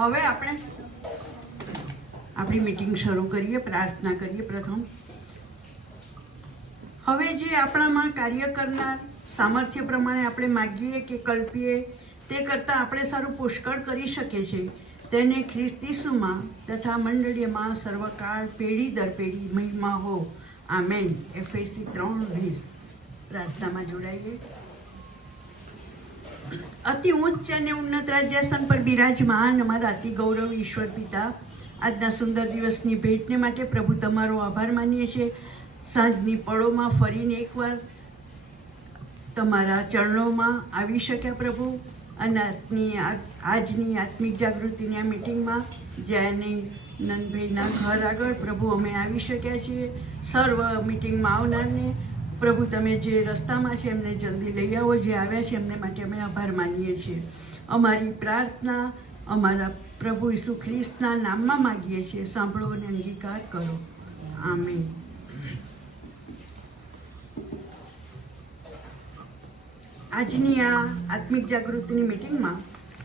હવે આપણે આપણી મીટિંગ શરૂ કરીએ, પ્રાર્થના કરીએ પ્રથમ. હવે જે આપણામાં કાર્ય કરનાર સામર્થ્ય પ્રમાણે આપણે માગીએ કે કલ્પીએ તે કરતાં આપણે સારું પુષ્કળ કરી શકીએ છીએ, તેને ખ્રિસ્ત ઈસુમાં તથા મંડળીમાં સર્વકાળ પેઢી દર પેઢી મહિમા હો. આમેન. એફએસી 3:20. પ્રાર્થનામાં જોડાઈએ. અતિ ઉચ્ચ અને ઉન્નત રાજ્યાસન પર બિરાજમાન અમારા અતિ ગૌરવ ઈશ્વર પિતા, આજના સુંદર દિવસની ભેટને માટે પ્રભુ તમારો આભાર માનીએ છીએ. સાંજની પળોમાં ફરીને એકવાર તમારા ચરણોમાં આવી શક્યા પ્રભુ, અને આજની આત્મિક જાગૃતિની આ મિટિંગમાં જ્યાંની નંદભાઈના ઘર આગળ પ્રભુ અમે આવી શક્યા છીએ. સર્વ મિટિંગમાં આવનારને પ્રભુ તમે જે રસ્તામાં છે એમને જલ્દી લઈ આવો, જે આવ્યા છે એમને માટે અમે આભાર માનીએ છીએ. અમારી પ્રાર્થના અમારા પ્રભુ ઈસુ ખ્રિસ્તના નામમાં માગીએ છીએ. સાંભળો અને અંગીકાર કરો. આમીન. આજની આ આત્મિક જાગૃતિની મિટિંગમાં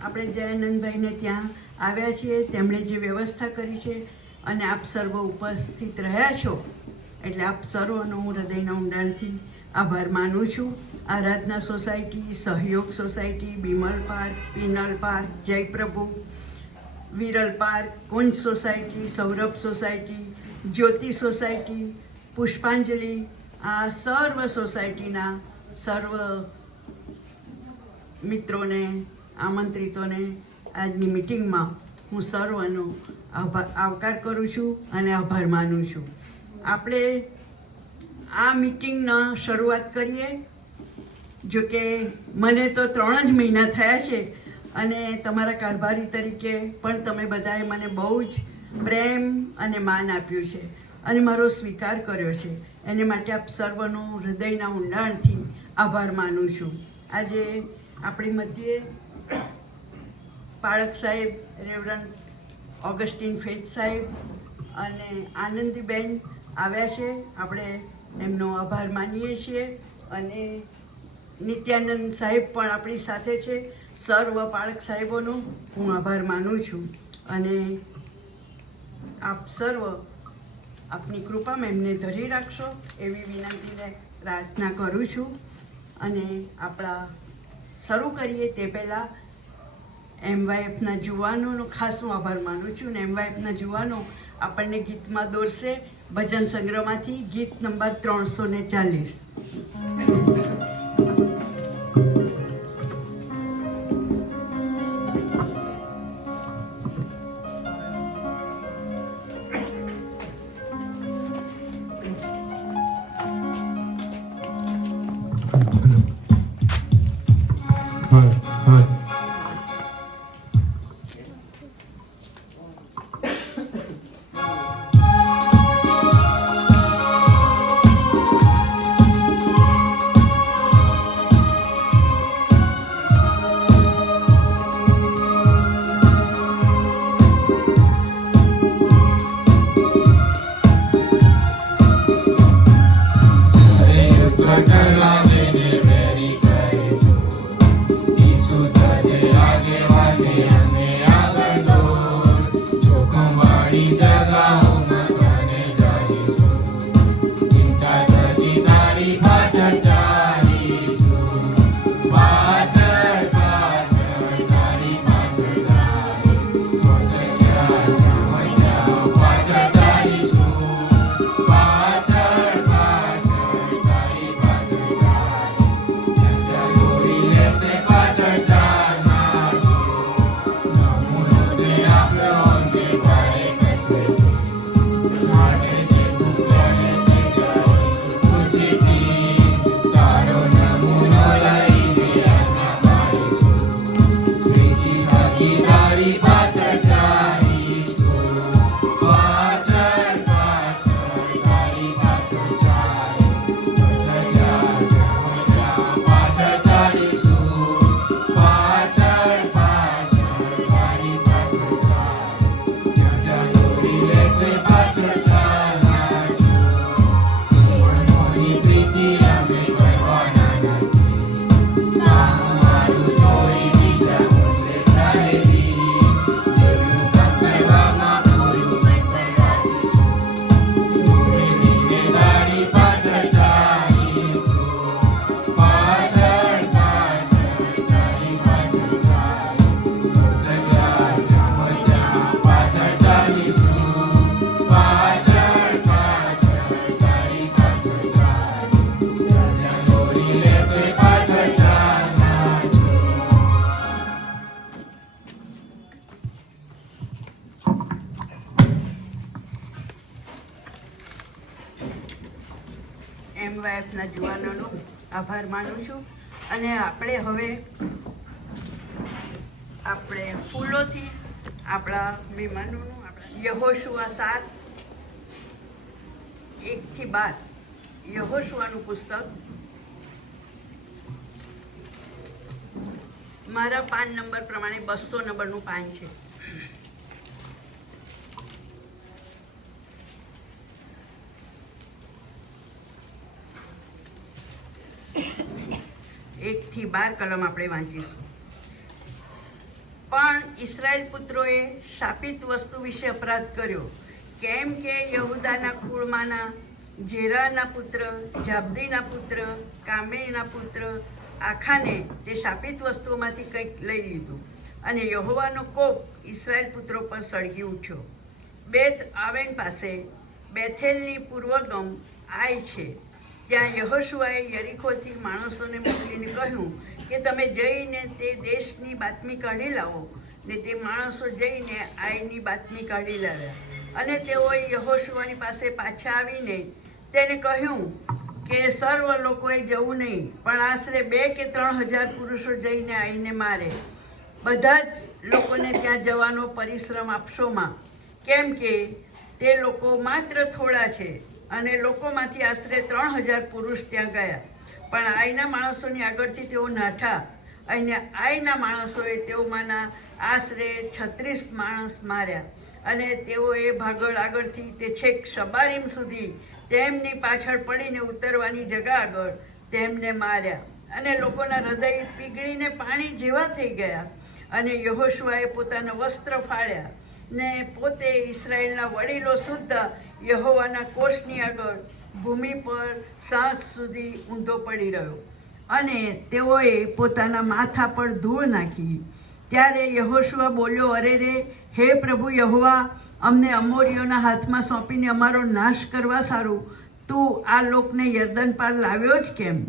આપણે જયાનંદભાઈને ત્યાં આવ્યા છીએ, તેમણે જે વ્યવસ્થા કરી છે અને આપ સર્વ ઉપસ્થિત રહ્યા છો એટલે આપ સર્વનો હું હૃદયના ઊંડાણથી આભાર માનું છું. Aradhana society, Sahyog society, Bimal park, Pinal park, Jayprabhu, Viral park, Kunj society, Saurabh society, Jyoti society, Pushpanjali, આ સર્વ સોસાયટીના સર્વ મિત્રોને, આમંત્રિતોને આજની મિટિંગમાં હું સર્વનો આવકાર કરું છું અને આભાર માનું છું. આપણે આ મિટિંગનો શરૂઆત કરીએ. જોકે મને તો 3 જ મહિના થયા છે અને તમારા કારભારી તરીકે પણ તમે બધાએ મને બહુ જ પ્રેમ અને માન આપ્યું છે અને મારો સ્વીકાર કર્યો છે. એને માટે આપ સર્વનો હૃદયના ઊંડાણથી આભાર માનું છું. આજે આપણી મધ્યે પાળક સાહેબ, રેવરન્ડ ઓગસ્ટીન ફેજ સાહેબ અને આનંદીબેન આવ્યા છે. આપણે એમનો આભાર માનીએ છીએ અને નિત્યાનંદ સાહેબ પણ આપણી સાથે છે. સર્વ પાળક સાહેબોનો હું આભાર માનું છું અને આપ સર્વ આપની કૃપામાં એમને ધરી રાખશો એવી વિનંતીને પ્રાર્થના કરું છું. અને આપણા શરૂ કરીએ તે પહેલાં MYFના જુવાનોનો ખાસ હું આભાર માનું છું. અને MYFના જુવાનો આપણને ગીતમાં દોરશે ભજન સંગ્રહમાંથી ગીત નંબર 340. Isuda ડીવાયએફના જવાનોનો આભાર માનું છું. અને આપણે હવે ફૂલોથી આપણા મહેમાનોનું યહોશુઆ 7:1-12 યહોશુઆનું પુસ્તક મારા પાન નંબર પ્રમાણે 200 નંબરનું પાન છે. એકથી 12 કલમ આપણે વાંચીશું. પણ ઇસ્રાયેલ પુત્રોએ શાપિત વસ્તુ વિશે અપરાધ કર્યો, કેમ કે યહૂદાના કુળમાંના જેરાના પુત્ર, જાબ્દીના પુત્ર, કામેના પુત્ર આખાને તે શાપિત વસ્તુઓમાંથી કંઈક લઈ લીધું, અને યહોવાનો કોપ ઇસ્રાયેલ પુત્રો પર સળગી ઉઠ્યો. બેત આવેન પાસે બેથેલની પૂર્વગમ આય છે, ત્યાં યહોશુઆએ યરીખોથી માણસોને મોકલીને કહ્યું કે તમે જઈને તે દેશની બાતમી કાઢી લાવો. ને તે માણસો જઈને આયની બાતમી કાઢી લાવ્યા. અને તેઓએ યહોશુઆની પાસે પાછા આવીને તેને કહ્યું કે સર્વ લોકોએ જવું નહીં, પણ આશરે 2 કે 3 હજાર પુરુષો જઈને આઈને મારે. બધા જ લોકોને ત્યાં જવાનો પરિશ્રમ આપશોમાં, કેમ કે તે લોકો માત્ર થોડા છે. અને લોકોમાંથી આશરે 3000 પુરુષ ત્યાં ગયા. પણ આયના માણસોની આગળથી તેઓ નાઠા, અને આયના માણસોએ તેઓમાંના આશરે 36 માણસ માર્યા. અને તેઓએ આગળથી તે છેક શબારીમ સુધી તેમની પાછળ પડીને ઉતરવાની જગા આગળ તેમને માર્યા. અને લોકોના હૃદય પીગળીને પાણી જેવા થઈ ગયા. અને યહોશુઆએ પોતાના વસ્ત્ર ફાડ્યા, ને પોતે ઇસ્રાયેલના વડીલો સુદ્ધા યહોવાના કોષની આગળ ભૂમિ પર સાંજ સુધી ઊંધો પડી રહ્યો, અને તેઓએ પોતાના માથા પર ધૂળ નાખી. ત્યારે યહોશુઆ બોલ્યો, અરે રે, હે પ્રભુ યહોવા, અમને અમોરીઓના હાથમાં સોંપીને અમારો નાશ કરવા સારું તું આ લોકને યર્દન પાર લાવ્યો જ કેમ?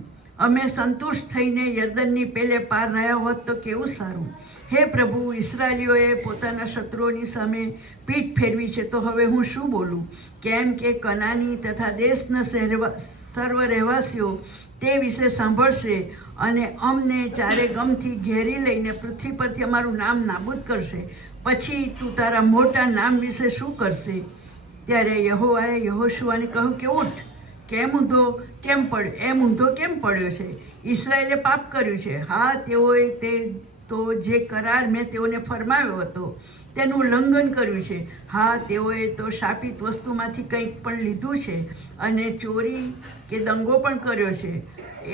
અમે સંતુષ્ટ થઈને યર્દનની પેલે પાર રહ્યા હોત તો કેવું સારું. હે પ્રભુ, ઇસ્રાયેલીઓએ પોતાના શત્રુઓની સામે પીઠ ફેરવી છે, તો હવે હું શું બોલું? કેમ કે કનાની તથા દેશના સર્વ રહેવાસીઓ તે વિશે સાંભળશે, અને અમને ચારે ગમથી ઘેરી લઈને પૃથ્વી પરથી અમારું નામ નાબૂદ કરશે. પછી તું તારા મોટા નામ વિશે શું કરશે? ત્યારે યહોવાએ યહોશુઆને કહ્યું કે ઉઠ, ઊંધો કેમ પડ્યો છે? ઇસ્રાયેલે પાપ કર્યું છે. હા, તેઓએ તે તો જે કરાર મેં તેઓને ફરમાવ્યો હતો તેનું ઉલ્લંઘન કર્યું છે. હા, તેઓએ તો શાપિત વસ્તુમાંથી કંઈક પણ લીધું છે, અને ચોરી કે દંગો પણ કર્યો છે.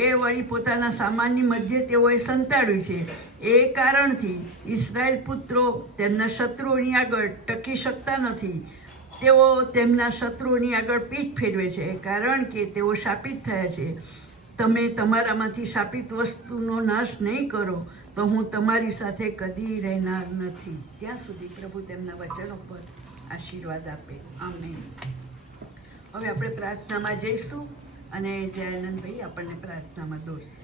એ વળી પોતાના સામાનની મધ્યે તેઓએ સંતાડ્યું છે. એ કારણથી ઇસ્રાયેલ પુત્રો તેમના શત્રુઓની આગળ ટકી શકતા નથી. તેઓ તેમના શત્રુઓની આગળ પીઠ ફેરવે છે, કારણ કે તેઓ શાપિત થયા છે. તમે તમારામાંથી શાપિત વસ્તુનો નાશ નહીં કરો તો હું તમારી સાથે કદી રહેનાર નથી. ત્યાં સુધી પ્રભુ તેમના વચનો પર આશીર્વાદ આપે. આમેન. હવે આપણે પ્રાર્થનામાં જઈશું, અને જયાનંદભાઈ આપણને પ્રાર્થનામાં દોરશે.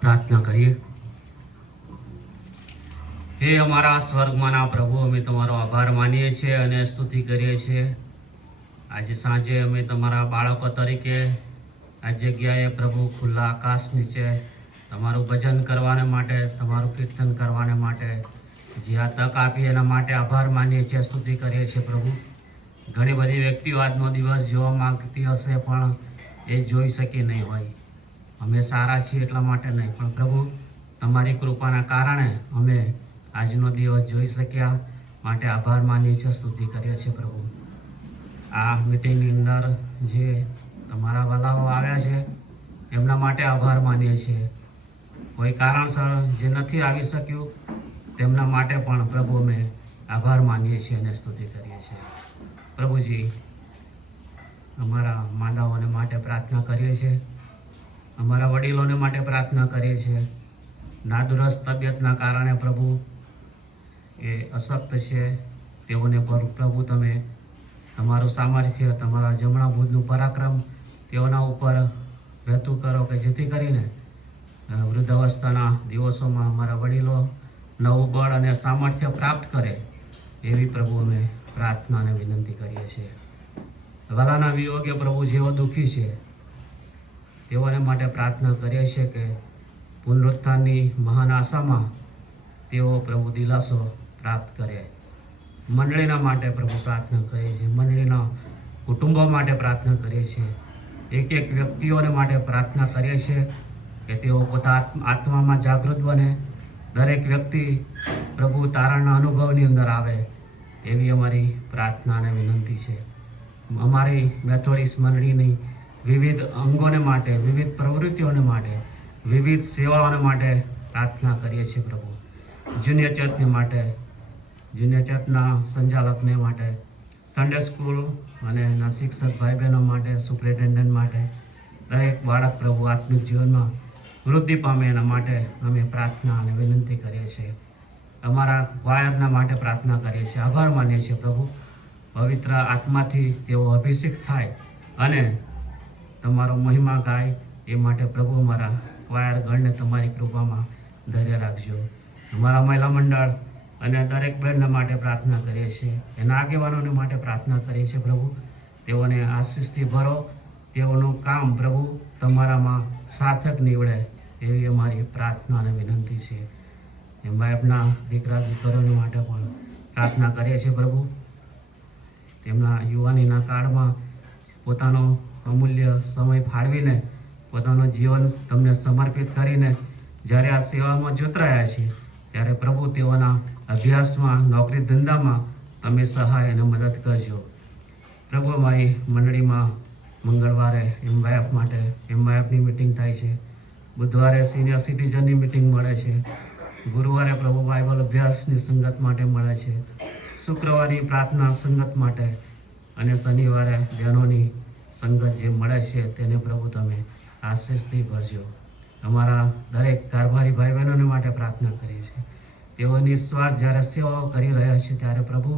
પ્રાર્થના કરીએ. હે અમારા સ્વર્ગમાંના પ્રભુ, અમે તમારો આભાર માનીએ છીએ અને સ્તુતિ કરીએ છીએ. આજે સાંજે અમે તમારા બાળકો તરીકે આ જગ્યાએ પ્રભુ ખુલ્લા આકાશ નીચે તમારું ભજન કરવાને માટે, તમારું કીર્તન કરવાને માટે જે આ તક આપી એના માટે આભાર માનીએ છીએ, સ્તુતિ કરીએ છીએ. પ્રભુ, ઘણી બધી વ્યક્તિઓ આજનો દિવસ જોવા માંગતી હશે, પણ એ જોઈ શકી નહીં હોય. અમે સારા છીએ એટલા માટે નહીં, પણ પ્રભુ તમારી કૃપાના કારણે અમે આજનો દિવસ જોઈ શક્યા, માટે આભાર માનીએ છીએ, સ્તુતિ કરીએ છીએ. પ્રભુ, આ મીટિંગની અંદર જે તમારા વાલાઓ આવ્યા છે એમના માટે આભાર માનીએ છીએ. કોઈ કારણસર જે નથી આવી શક્યું તેમના માટે પણ પ્રભુ અમે આભાર માનીએ છીએ અને સ્તુતિ કરીએ છીએ. પ્રભુજી, અમારા માતાઓને માટે પ્રાર્થના કરીએ છીએ, અમારા વડીલોને માટે પ્રાર્થના કરીએ છીએ. નાદુરસ્ત તબિયતના કારણે પ્રભુ એ અશક્ત છે, તેઓને પણ પ્રભુ તમે તમારું સામર્થ્ય, તમારા જમણા ભુજનું પરાક્રમ તેઓના ઉપર વહેતું કરો કે જેથી કરીને વૃદ્ધાવસ્થાના દિવસોમાં અમારા વડીલો નવું બળ અને સામર્થ્ય પ્રાપ્ત કરે એવી પ્રભુ અમે પ્રાર્થના અને વિનંતી કરીએ છીએ. વાલાના વિયોગે પ્રભુ જેઓ દુઃખી છે તેઓને માટે પ્રાર્થના કરીએ છીએ કે પુનરુત્થાનની મહાન આશામાં તેઓ પ્રભુ દિલાસો પ્રાપ્ત કરે. મંડળીના માટે પ્રભુ પ્રાર્થના કરીએ છીએ, મંડળીના કુટુંબો માટે પ્રાર્થના કરીએ છીએ, એક એક વ્યક્તિઓને માટે પ્રાર્થના કરીએ છીએ કે તેઓ પોતાના આત્મામાં જાગૃત બને, દરેક વ્યક્તિ પ્રભુ તારણના અનુભવની અંદર આવે એવી અમારી પ્રાર્થના અને વિનંતી છે. અમારી મેથોડિસ્ટ મંડળીની વિવિધ અંગોને માટે, વિવિધ પ્રવૃત્તિઓને માટે, વિવિધ સેવાઓને માટે પ્રાર્થના કરીએ છીએ પ્રભુ. જુનિયર ચર્ચને માટે, જુનિયર ચર્ચના સંચાલકને માટે, સન્ડે સ્કૂલ અને એના શિક્ષક ભાઈ બહેનો માટે, સુપ્રિન્ટેન્ડન્ટ માટે, દરેક બાળક પ્રભુ આત્મિક જીવનમાં વૃદ્ધિ પામે એના માટે અમે પ્રાર્થના અને વિનંતી કરીએ છીએ. અમારા વાયરના માટે પ્રાર્થના કરીએ છીએ, આભાર માનીએ છીએ પ્રભુ. પવિત્ર આત્માથી તેઓ અભિષેક થાય અને તમારો મહિમા ગાય એ માટે પ્રભુ અમારા વાયર ગણને તમારી કૃપામાં ધૈર્ય રાખજો. અમારા મહિલા મંડળ અને દરેક બહેનના માટે પ્રાર્થના કરીએ છીએ, એના આગેવાનોને માટે પ્રાર્થના કરીએ છીએ પ્રભુ. તેઓને આશીષથી ભરો, તેઓનું કામ પ્રભુ તમારામાં સાર્થક નીવડે એવી અમારી પ્રાર્થના અને વિનંતી છે. એમ બાપના દીકરા દીકરીઓને માટે પણ પ્રાર્થના કરીએ છીએ પ્રભુ. તેમના યુવાનીના કાળમાં પોતાનો અમૂલ્ય સમય ફાળવીને પોતાનું જીવન તમને સમર્પિત કરીને જ્યારે આ સેવામાં જોતરાયા છે ત્યારે પ્રભુ તેઓના અભ્યાસમાં, નોકરી ધંધામાં તમે સહાય અને મદદ કરજો પ્રભુ. અમારી મંડળીમાં મંગળવારે એમવાયએફ માટે એમવાયએફની મિટિંગ થાય છે, બુધવારે સિનિયર સિટીઝનની મિટિંગ મળે છે, ગુરુવારે પ્રભુ બાઇબલ અભ્યાસની સંગત માટે મળે છે, શુક્રવારની પ્રાર્થના સંગત માટે અને શનિવારે બહેનોની સંગત જે મળે છે તેને પ્રભુ તમે આશીષથી ભરજો. અમારા દરેક કારભારી ભાઈ બહેનોને માટે પ્રાર્થના કરીએ છીએ. તેઓ નિસ્વાર્થ જ્યારે સેવાઓ કરી રહ્યા છે ત્યારે પ્રભુ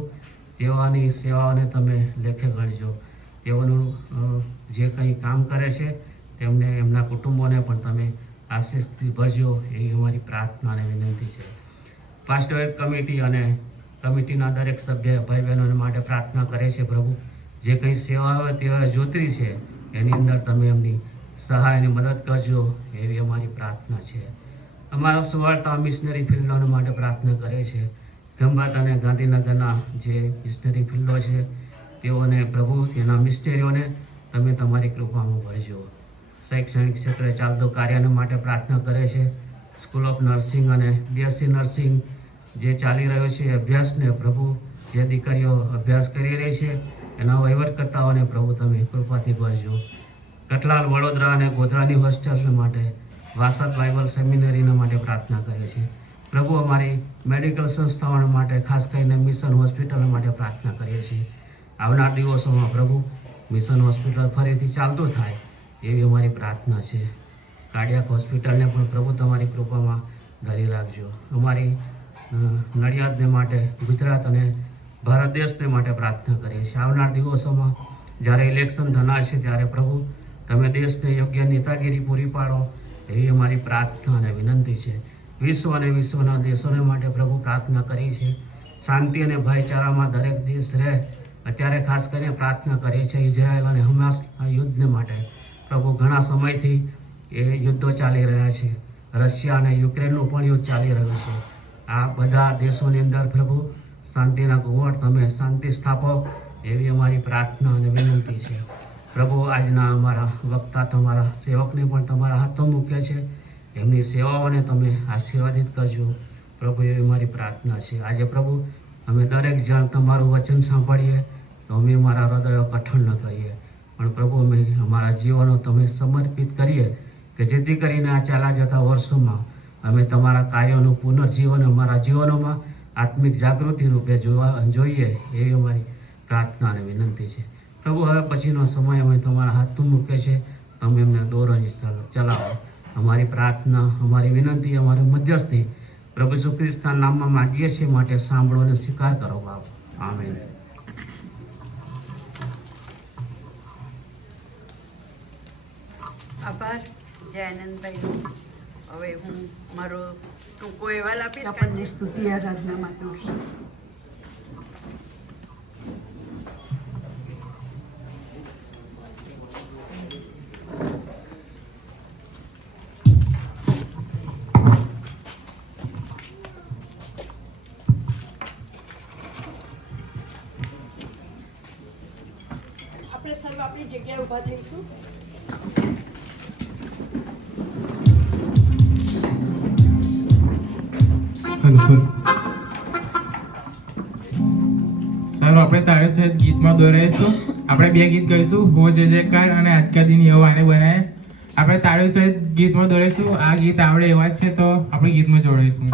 તેઓની સેવાઓને તમે લેખે ગણજો. તેઓનું જે કંઈ કામ કરે છે તેમને, એમના કુટુંબોને પણ તમે આશીષથી ભરજો એવી અમારી પ્રાર્થના અને વિનંતી છે. પાસ્ટોરેટ કમિટી અને કમિટીના દરેક સભ્ય ભાઈ બહેનોને માટે પ્રાર્થના કરે છે પ્રભુ. જે કંઈ સેવાઓ તેઓ જોતરી છે એની અંદર તમે એમની સહાય અને મદદ કરજો એવી અમારી પ્રાર્થના છે. અમારા સુવાર્તા મિશનરી ફિલ્ડોને માટે પ્રાર્થના કરે છે. ખંભાત અને ગાંધીનગરના જે મિશનરી ફિલ્ડો છે તેઓને પ્રભુ, તેના મિસ્ટરીઓને તમે તમારી કૃપામાં ભરજો. શૈક્ષણિક ક્ષેત્રે ચાલતું કાર્યને માટે પ્રાર્થના કરે છે. સ્કૂલ ઓફ નર્સિંગ અને બીએસસી નર્સિંગ જે ચાલી રહ્યો છે અભ્યાસને પ્રભુ, જે દીકરીઓ અભ્યાસ કરી રહી છે એના વહીવટકર્તાઓને પ્રભુ તમે કૃપાથી ભરજો. કટલાલ, વડોદરા અને ગોધરાની હોસ્ટેલ માટે, વાસદ બાઇબલ સેમિનરીના માટે પ્રાર્થના કરે છે પ્રભુ. અમારી મેડિકલ સંસ્થાઓ માટે, ખાસ કરીને મિશન હોસ્પિટલ માટે પ્રાર્થના કરીએ છીએ. આવનાર દિવસોમાં પ્રભુ મિશન હોસ્પિટલ ફરીથી ચાલતું થાય એવી અમારી પ્રાર્થના છે. કાર્ડિયાક હોસ્પિટલને પણ પ્રભુ તમારી કૃપામાં ધરી રાખજો. અમારી નડિયાદને માટે, ગુજરાત અને ભારત દેશને માટે પ્રાર્થના કરીએ છીએ. આવનાર દિવસોમાં જ્યારે ઇલેક્શન થનાર છે ત્યારે પ્રભુ તમે દેશને યોગ્ય નેતાગીરી પૂરી પાડો એવી અમારી પ્રાર્થના અને વિનંતી છે. વિશ્વ અને વિશ્વના દેશોને માટે પ્રભુ પ્રાર્થના કરી છે. શાંતિ અને ભાઈચારામાં દરેક દેશ રહે અત્યારે ખાસ કરીને પ્રાર્થના કરીએ છીએ. ઇઝરાયલ અને હમાસના યુદ્ધને માટે પ્રભુ, ઘણા સમયથી એ યુદ્ધો ચાલી રહ્યા છે. રશિયા અને યુક્રેનનું પણ યુદ્ધ ચાલી રહ્યું છે. આ બધા દેશોની અંદર પ્રભુ શાંતિના ઘૂંવટ તમે શાંતિ સ્થાપો એવી અમારી પ્રાર્થના અને વિનંતી છે પ્રભુ. આજના અમારા વક્તા, તમારા સેવકને પણ તમારા હાથમાં મૂક્યા છે, એમની સેવાઓને તમે આશીર્વાદિત કરજો પ્રભુ એવી મારી પ્રાર્થના છે. આજે પ્રભુ અમે દરેક જણ તમારું વચન સાંભળીએ તો અમે અમારા હૃદયો કઠણ ન કરીએ, પણ પ્રભુ અમે અમારા જીવનો તમે સમર્પિત કરીએ કે જેથી કરીને આ ચાલ્યા જતા વર્ષોમાં અમે તમારા કાર્યોનું પુનર્જીવન અમારા જીવનોમાં આત્મિક જાગૃતિ રૂપે જોઈએ એવી અમારી પ્રાર્થના અને વિનંતી છે પ્રભુ. હવે પછીનો સમય અમે તમારા હાથમાં મૂકે છે, તમે એમને દોરો ચલાવો. અમારી પ્રાર્થના, અમારી વિનંતી, અમારી મધ્યસ્થી પ્રભુ ઈસુ ખ્રિસ્તના નામમાં માંગીએ છીએ, માટે સાંભળો અને સ્વીકાર કરો બાપ. આમેન. આભાર જય આનંદભાઈનો. હવે હું મારો ટૂંકો અહેવાલ આપીશ. આપણને સ્તુતિ આરાધનામાં દોરશે. આપણે સર્વ આપણી જગ્યાએ ઊભા થઈશું. સર આપણે તારે સહિત ગીતમાં દોરાઈશું. આપણે 2 ગીત ગાઈશું, હો જય જયકાર અને આજ કા દિન એવો આને બનાય. આપણે તાળી સહિત ગીતમાં દોરાઈશું. આ ગીત આવડે એવા જ છે તો આપણે ગીતમાં જોડાઈશું.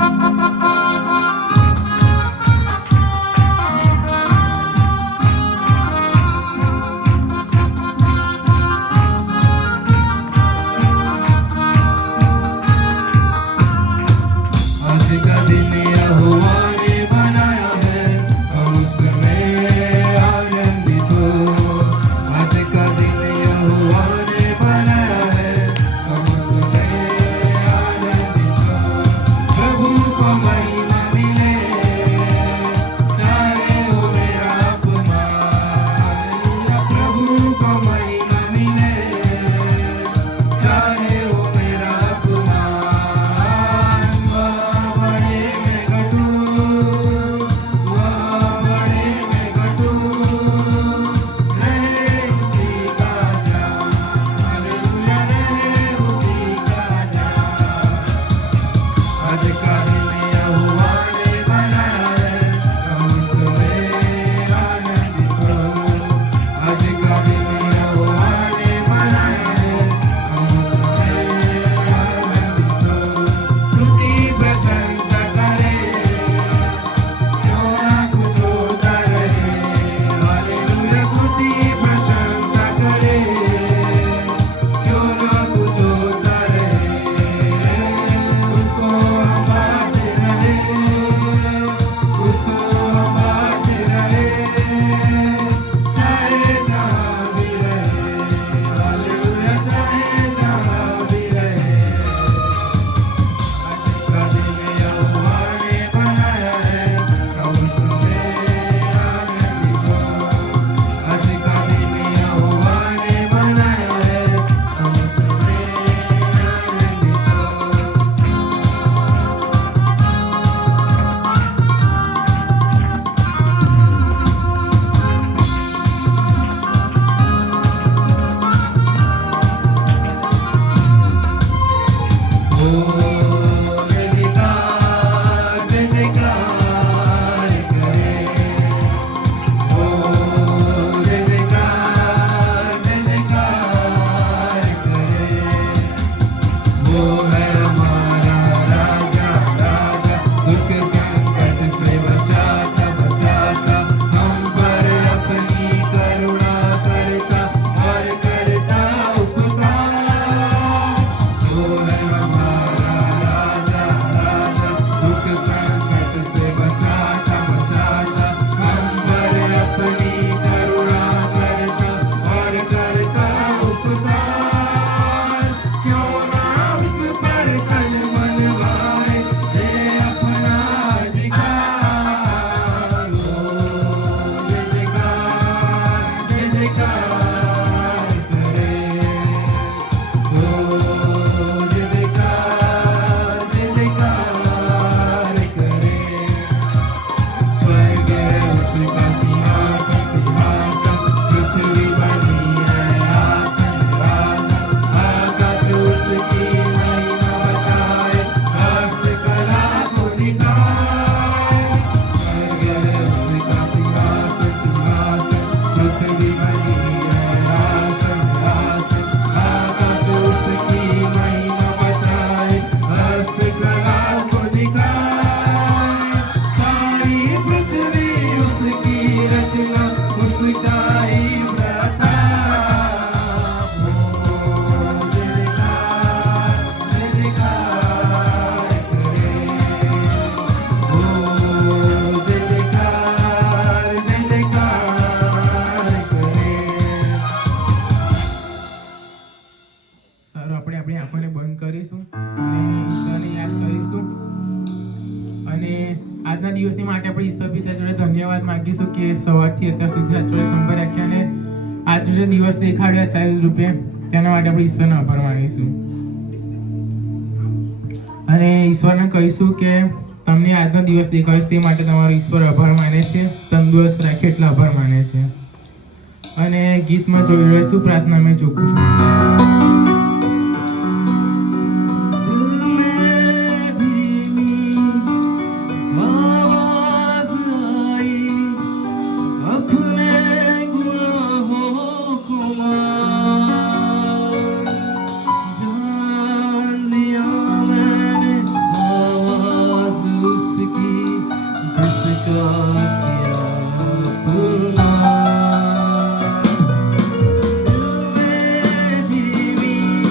महिमा मिले આજના દિવસની માટે આપણે ઈશ્વર પિતા જોડે ધન્યવાદ માંગીશું કે સવારથી અત્યાર સુધી આ જોડે સંભાળ રાખ્યા અને આજનો જે દિવસ દેખાડ્યો સાહેબ રૂપે તેના માટે આપણે ઈશ્વરનો આભાર માનીશું અને ઈશ્વરને કહીશું કે તમને આજનો દિવસ દેખાડ્યો તે માટે તમારો ઈશ્વર આભાર માને છે, તંદુરસ્ત રાખે એટલે આભાર માને છે. અને ગીતમાં જોઈ રહીશું, પ્રાર્થના મેં ચોખ્ખું છું. धीमी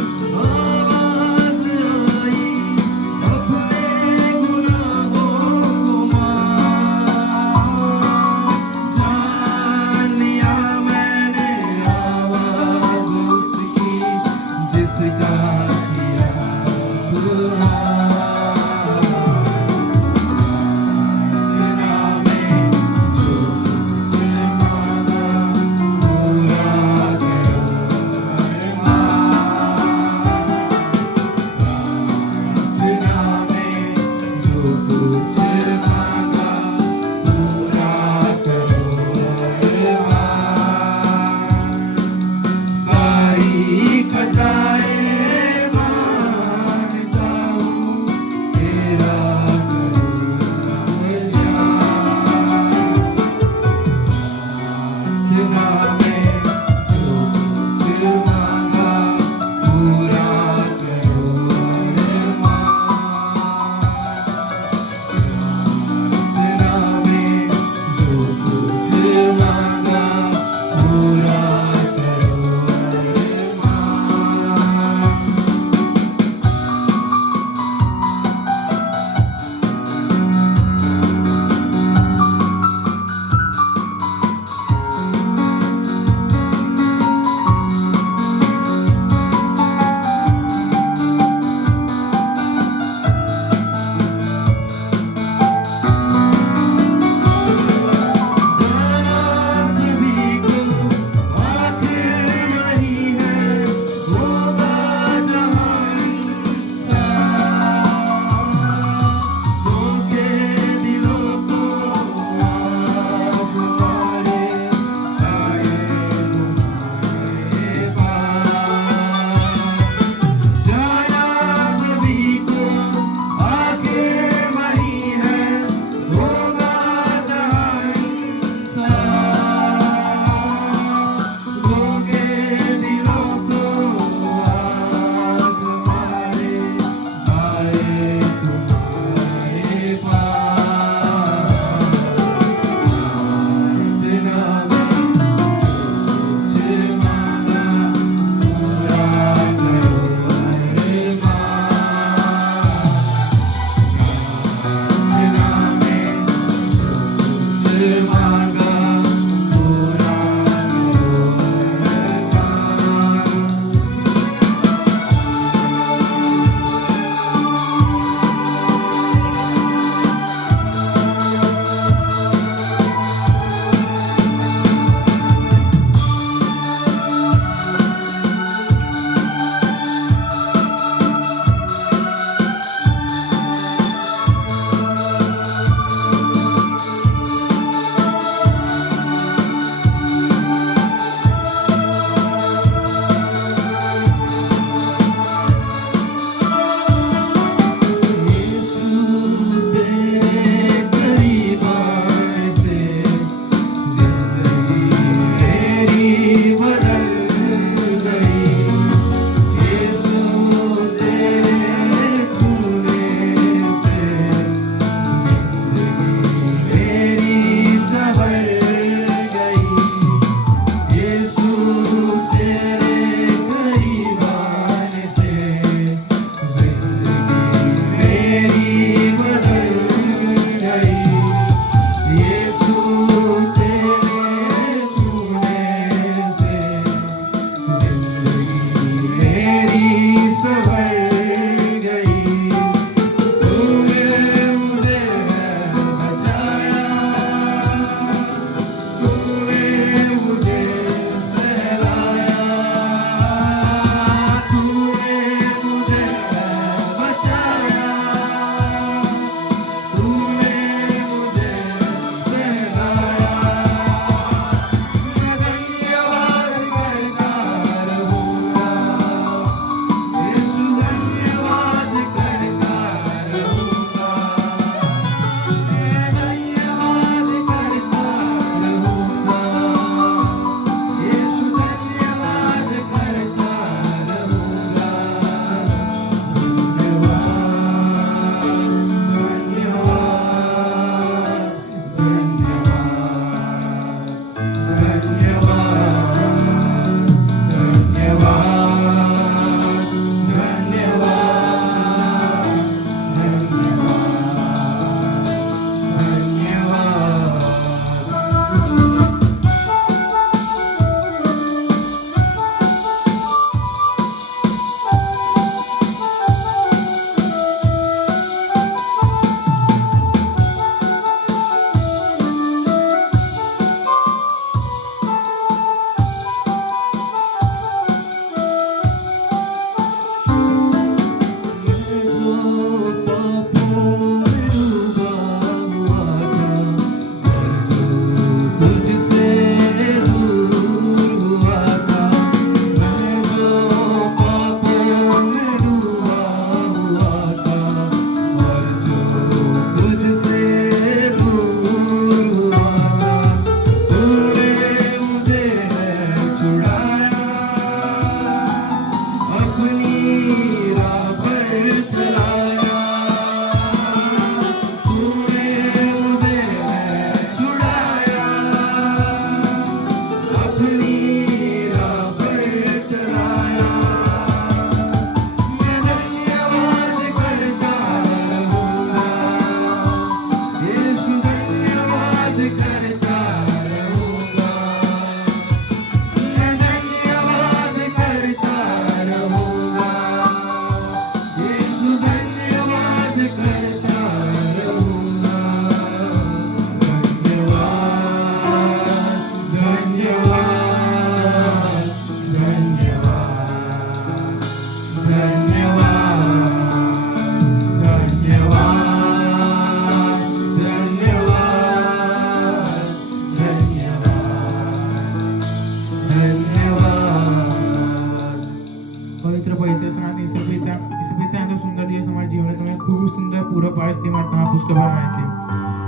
પૂરો પાડે તે માટે તમારા પુષ્કળ આભાર માને છે.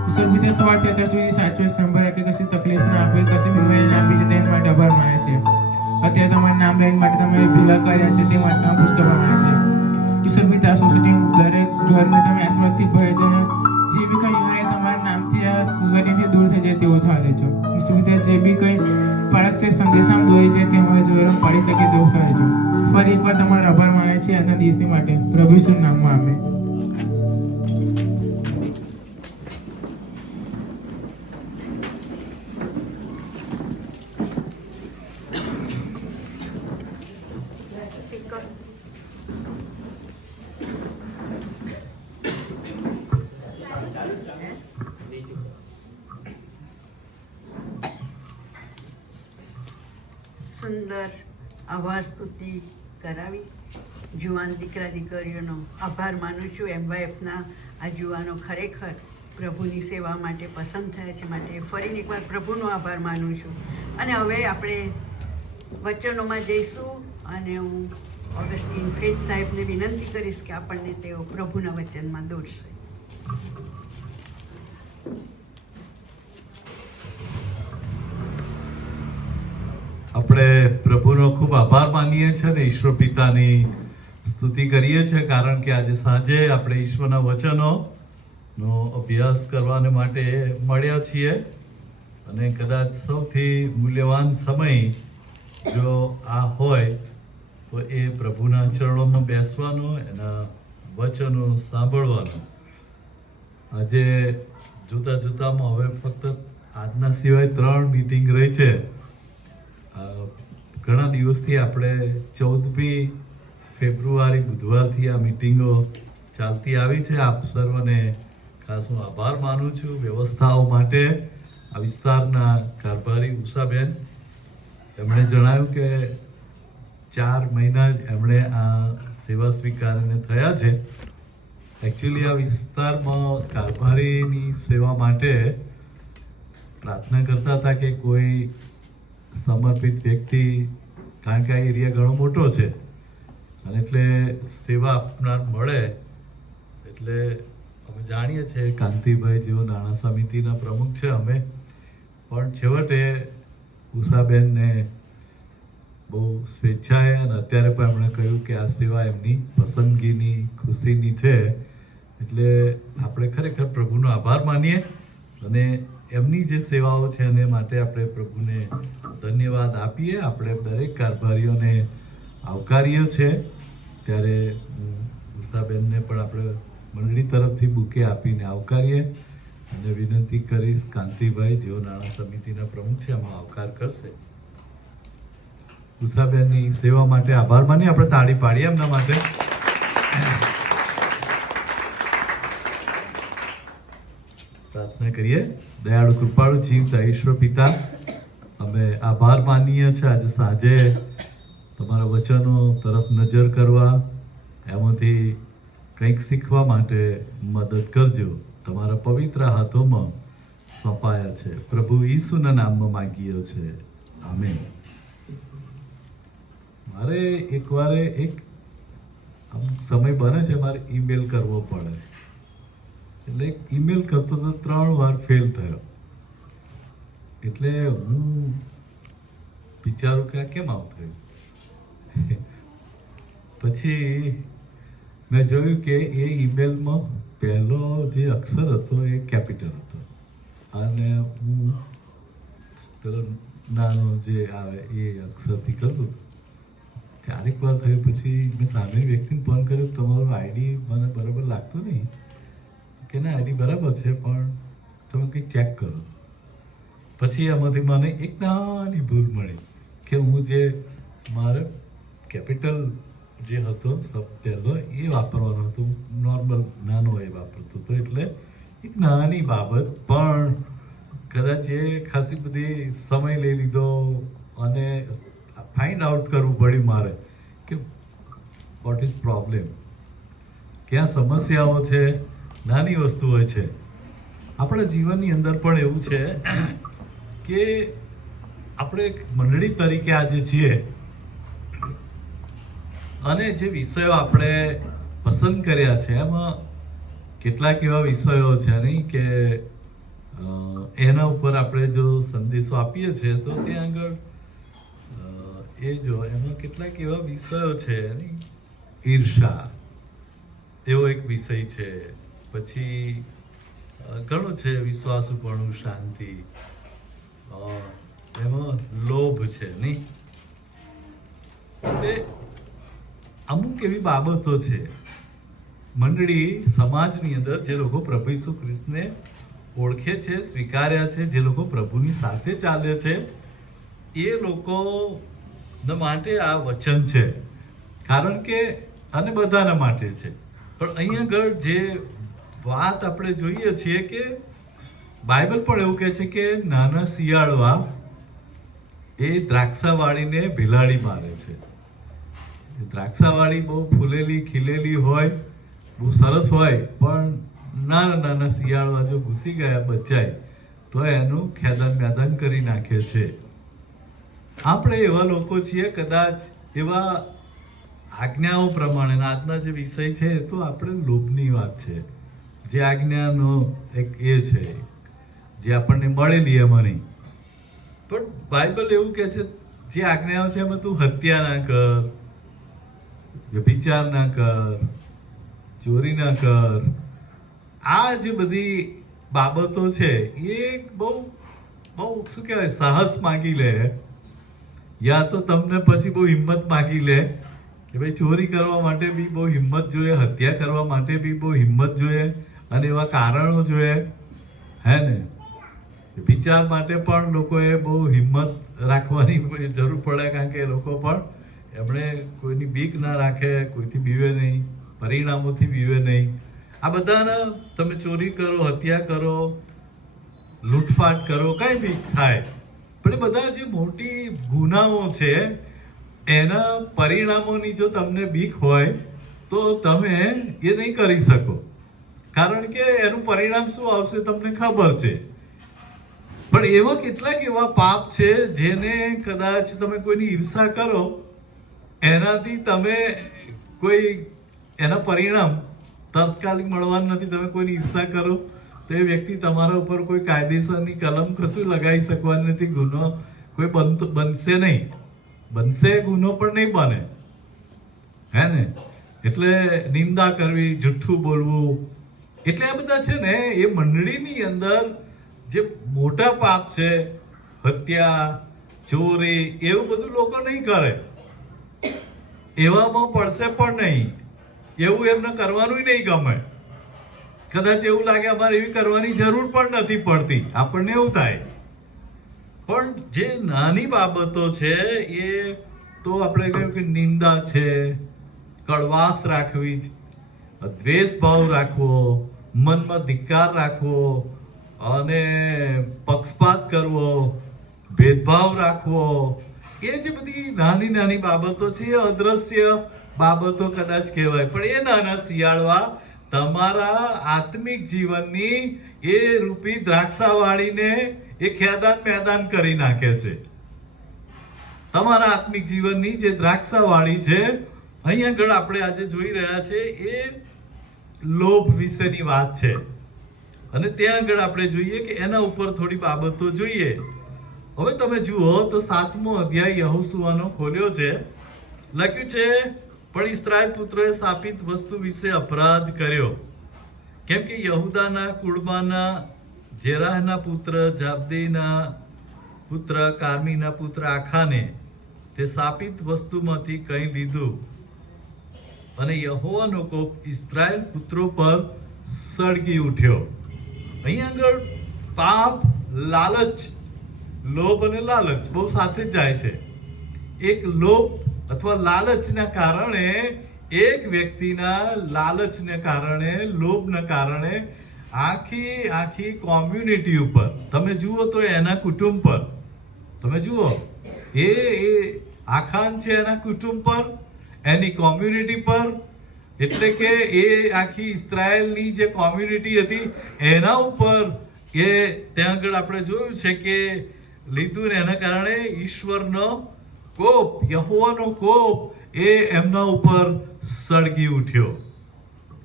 ઈશ્વર પિતા સવારથી અત્યાર સુધી સાચો સંભાળ રાખે, કશી તકલીફ ના આપે, કશી બીમારી ના આપી છે તેના માટે આભાર માને છે. અત્યારે તમારું નામ લઈને માટે તમે ભેગા કર્યા છે તે માટે તમારા પુષ્કળ આભાર માને છે. ઈશ્વર પિતા સોસાયટી દરેક ઘરને તમે આશીર્વાદથી ભરે દો ને જે બી કંઈ યોરે તમારા નામથી આ સોસાયટીથી દૂર થઈ જાય તેવું થવા દેજો. ઈશ્વર પિતા જે બી કંઈ પાળક સાહેબ સંદેશામાં દોરી છે તે હવે જોરમ પાડી શકે તેવું કરજો. ફરી એકવાર તમારો આભાર માને છે આજના દિવસની માટે. પ્રભુ ઈસુના નામમાં આમેન. સુંદર આભાર સ્તુતિ કરાવી. જુવાન દીકરા દીકરીઓનો આભાર માનું છું. MYFના આ જુવાનો ખરેખર પ્રભુની સેવા માટે પસંદ થયા છે, માટે ફરીને એકવાર પ્રભુનો આભાર માનું છું. અને હવે આપણે વચનોમાં જઈશું અને હું ઓગસ્ટીન ફેથ સાહેબને વિનંતી કરીશ કે આપણને તેઓ પ્રભુના વચનમાં દોરશે. આપણે પ્રભુનો ખૂબ આભાર માનીએ છીએ અને ઈશ્વર પિતાની સ્તુતિ કરીએ છીએ, કારણ કે આજે સાંજે આપણે ઈશ્વરના વચનોનો અભ્યાસ કરવાને માટે મળ્યા છીએ. અને કદાચ સૌથી મૂલ્યવાન સમય જો આ હોય તો એ પ્રભુના ચરણોમાં બેસવાનો, એના વચનો સાંભળવાનો. આજે જોતા જોતામાં હવે ફક્ત આજના સિવાય 3 મીટિંગ રહી છે. ઘણા દિવસથી આપણે 14મી ફેબ્રુઆરી બુધવારથી આ મીટિંગો ચાલતી આવી છે. આપ સર્વને ખાસ હું આભાર માનું છું. વ્યવસ્થાઓ માટે આ વિસ્તારના કારભારી ઉષાબેન, એમણે જણાવ્યું કે 4 મહિના એમણે આ સેવા સ્વીકારીને થયા છે. એકચ્યુઅલી આ વિસ્તારમાં કારભારીની સેવા માટે પ્રાર્થના કરતા હતા કે કોઈ સમર્પિત વ્યક્તિ, કારણ કે આ એરિયા ઘણો મોટો છે અને એટલે સેવા આપનાર મળે. એટલે અમે જાણીએ છીએ કાંતિભાઈ જેઓ નાણાં સમિતિના પ્રમુખ છે, અમે પણ છેવટે ઉષાબેનને બહુ સ્વેચ્છાએ અને અત્યારે પણ એમણે કહ્યું કે આ સેવા એમની પસંદગીની, ખુશીની છે. એટલે આપણે ખરેખર પ્રભુનો આભાર માનીએ અને એમની જે સેવાઓ છે એને માટે આપણે પ્રભુને ધન્યવાદ આપીએ. આપણે દરેક કારભારીઓને આવકારીએ છે. ત્યારે ઉષાબેનને પણ આપણે મંડળી તરફથી બુકે આપીને આવકારીએ અને વિનંતી કરીશ કાંતિભાઈ જેઓ નાણાં સમિતિના પ્રમુખ છે એમાં આવકાર કરશે. ઉષાબેનની સેવા માટે આભાર માની આપણે તાળી પાડીએ એમના માટે. પ્રાર્થના કરીએ. દયાળુ કૃપાળુ જીવતા ઈશ્વર પિતા, અમે આભાર માનીએ છીએ આજે સાંજે તમારા વચનો તરફ નજર કરવા, એમાંથી કંઈક શીખવા માટે મદદ કરજો. તમારા પવિત્ર હાથોમાં સોંપાયા છે. પ્રભુ ઈસુના નામમાં માંગીએ છે, આમેન. મારે એક સમય બને છે મારે ઈમેલ કરવો પડે, એટલે ઈમેલ કરતો તો 3 વાર ફેલ થયો. એટલે હું વિચારું કે આ કેમ આવું થયું. પછી મેં જોયું કે એ ઈમેલમાં પહેલો જે અક્ષર હતો એ કેપિટલ હતો અને હું પેલો નાનો જે આવે એ અક્ષરથી કરતો હતો. 4 વાર થયું. પછી મેં સામેની વ્યક્તિને ફોન કર્યો, તમારું આઈડી મને બરાબર લાગતું નહીં. કે ના, આઈડી બરાબર છે પણ તમે કંઈક ચેક કરો. પછી એમાંથી મને એક નાની ભૂલ મળી કે હું જે મારે કેપિટલ જે હતો પહેલો એ વાપરવાનો હતો, નોર્મલ નાનો એ વાપરતો હતો. એટલે એક નાની બાબત પણ કદાચ એ ખાસી બધી સમય લઈ લીધો અને ફાઇન્ડ આઉટ કરવું પડ્યું મારે કે વોટ ઇઝ પ્રોબ્લેમ, ક્યાં સમસ્યાઓ છે. નાની વસ્તુ હોય છે. આપણા જીવનની અંદર પણ એવું છે કે આપણે એક મંડળી તરીકે આજે છીએ અને જે વિષયો આપણે પસંદ કર્યા છે એમાં કેટલાક એવા વિષયો છે નહીં કે એના ઉપર આપણે જો સંદેશો આપીએ છીએ તો ત્યાં આગળ એ જો એમાં કેટલાક એવા વિષયો છે નહીં, ઈર્ષા એવો એક વિષય છે, પછી ઘણું છે, વિશ્વાસુપણું, શાંતિ, એમાં લોભ છે નહીં. એટલે અમુક એવી બાબતો છે મંડળી સમાજની અંદર જે લોકો પ્રભુ ઈસુ ખ્રિસ્તને ઓળખે છે, સ્વીકાર્યા છે, જે લોકો પ્રભુની સાથે ચાલે છે, એ લોકો માટે આ વચન છે. કારણ કે અને બધાના માટે છે. પણ અહીંયા આગળ જે વાત આપણે જોઈએ છીએ કે બાઇબલ પણ એવું કહે છે કે નાના શિયાળવા એ દ્રાક્ષાવાળીને ભેલાડી મારે છે. દ્રાક્ષાવાળી બહુ ફૂલેલી ખીલેલી હોય, બહુ સરસ હોય, પણ નાના નાના શિયાળવા જો ઘૂસી ગયા બચાય તો એનું ખેદાન મેદાન કરી નાખે છે. આપણે એવા લોકો છીએ, કદાચ એવા આજ્ઞાઓ પ્રમાણે આજના જે વિષય છે તો આપણે લોભની વાત છે, જે આજ્ઞાનો એક એ છે જે આપણને મળેલી એમાં નહીં. પણ બાઇબલ એવું કહે છે જે આજ્ઞાઓ છે એમાં તું હત્યા ના કર, વ્યભિચાર ના કર, ચોરી ના કર. આ જે બધી બાબતો છે એ બહુ બહુ શું કહેવાય, સાહસ માગી લે, યા તો તમને પછી બહુ હિંમત માગી લે કે ભાઈ ચોરી કરવા માટે બી બહુ હિંમત જોઈએ, હત્યા કરવા માટે બી બહુ હિંમત જોઈએ, અને એવા કારણો જોઈએ, હે ને. વિચાર માટે પણ લોકોએ બહુ હિંમત રાખવાની જરૂર પડે, કારણ કે એ લોકો પણ એમણે કોઈની બીક ના રાખે, કોઈથી બીવે નહીં, પરિણામોથી બીવે નહીં. આ બધાના તમે ચોરી કરો, હત્યા કરો, લૂંટફાટ કરો, કઈ બી થાય, પણ એ બધા જે મોટી ગુનાઓ છે એના પરિણામોની જો તમને બીક હોય તો તમે એ નહીં કરી શકો, કારણ કે એનું પરિણામ શું આવશે તમને ખબર છે. પણ એવા કેટલાક એવા પાપ છે જેને કદાચ તમે કોઈની ઈર્ષા કરો, એનાથી તમે કોઈ એના પરિણામ તાત્કાલિક મળવાનું નથી. તમે કોઈની ઈર્ષા કરો તો એ વ્યક્તિ તમારા ઉપર કોઈ કાયદેસરની કલમ કશું લગાવી શકવાની નથી, ગુનો કોઈ બનશે નહીં, બનશે ગુનો પણ નહીં બને, હે ને. એટલે નિંદા કરવી, જુઠ્ઠું બોલવું, એટલે આ બધા છે ને એ મંડળીની અંદર જે મોટા પાપ છે, હત્યા, ચોરી, એવું બધું લોકો નહીં કરે, એવામાં પડશે પણ નહીં, એવું એમને કરવાનું નહીં ગમે. કદાચ એવું લાગે અમારે એવી કરવાની જરૂર પણ નથી પડતી, આપણને એવું થાય. પણ જે નાની બાબતો છે એ તો આપણે કહ્યું કે નિંદા છે, કડવાશ રાખવી, દ્વેષ ભાવ રાખવો, મનમાં ધિક્કાર રાખવો, અને પક્ષપાત કરવો, ભેદભાવ રાખવો, એ જે બધી નાની નાની બાબતો છે એ અદ્રશ્ય બાબતો કદાચ કહેવાય, પણ એ નાના શિયાળવા તમારા આત્મિક જીવનની એ રૂપી દ્રાક્ષાવાળીને એ ખેદાન મેદાન કરી નાખે છે. તમારા આત્મિક જીવનની જે દ્રાક્ષાવાળી છે, અહીંયા આગળ આપણે આજે જોઈ રહ્યા છે એ લોભ વિશેની વાત છે. અને ત્યાં આગળ આપણે જોઈએ કે એના ઉપર થોડી બાબતો જોઈએ. હવે તમે જુઓ તો 7મો અધ્યાય યહોશુઆનો ખોલ્યો છે, લખ્યું છે, પણ ઇસ્રાયેલ પુત્રોએ સ્થાપિત વસ્તુ વિશે અપરાધ કર્યો, કેમ કે યહૂદાના કુળમાંના જેરાહના પુત્ર જાબ્દીના પુત્ર કાર્મીના પુત્ર આખાને તે સ્થાપિત વસ્તુમાંથી કંઈ લીધું, અને યહોવાનો કોપ ઇસ્રાયેલ પુત્રો પર સળગી ઉઠ્યો. અહીંયા આગળ પાપ, લાલચ, લોભ અને લાલચ બહુ સાથે જ જાય છે. એક લોભ અથવા લાલચના કારણે, એક વ્યક્તિના લાલચને કારણે, લોભના કારણે આખી કોમ્યુનિટી ઉપર તમે જુઓ તો એના કુટુંબ પર તમે જુઓ, એ આખાન છે એના કુટુંબ પર, એની કોમ્યુનિટી પર, એટલે કે એ આખી ઇઝરાયલની જે કોમ્યુનિટી હતી એના ઉપર એ ત્યાં આગળ આપણે જોયું છે કે લીધું, ને એના કારણે ઈશ્વરનો કોપ, યહોવાનો કોપ એ એમના ઉપર સળગી ઉઠ્યો.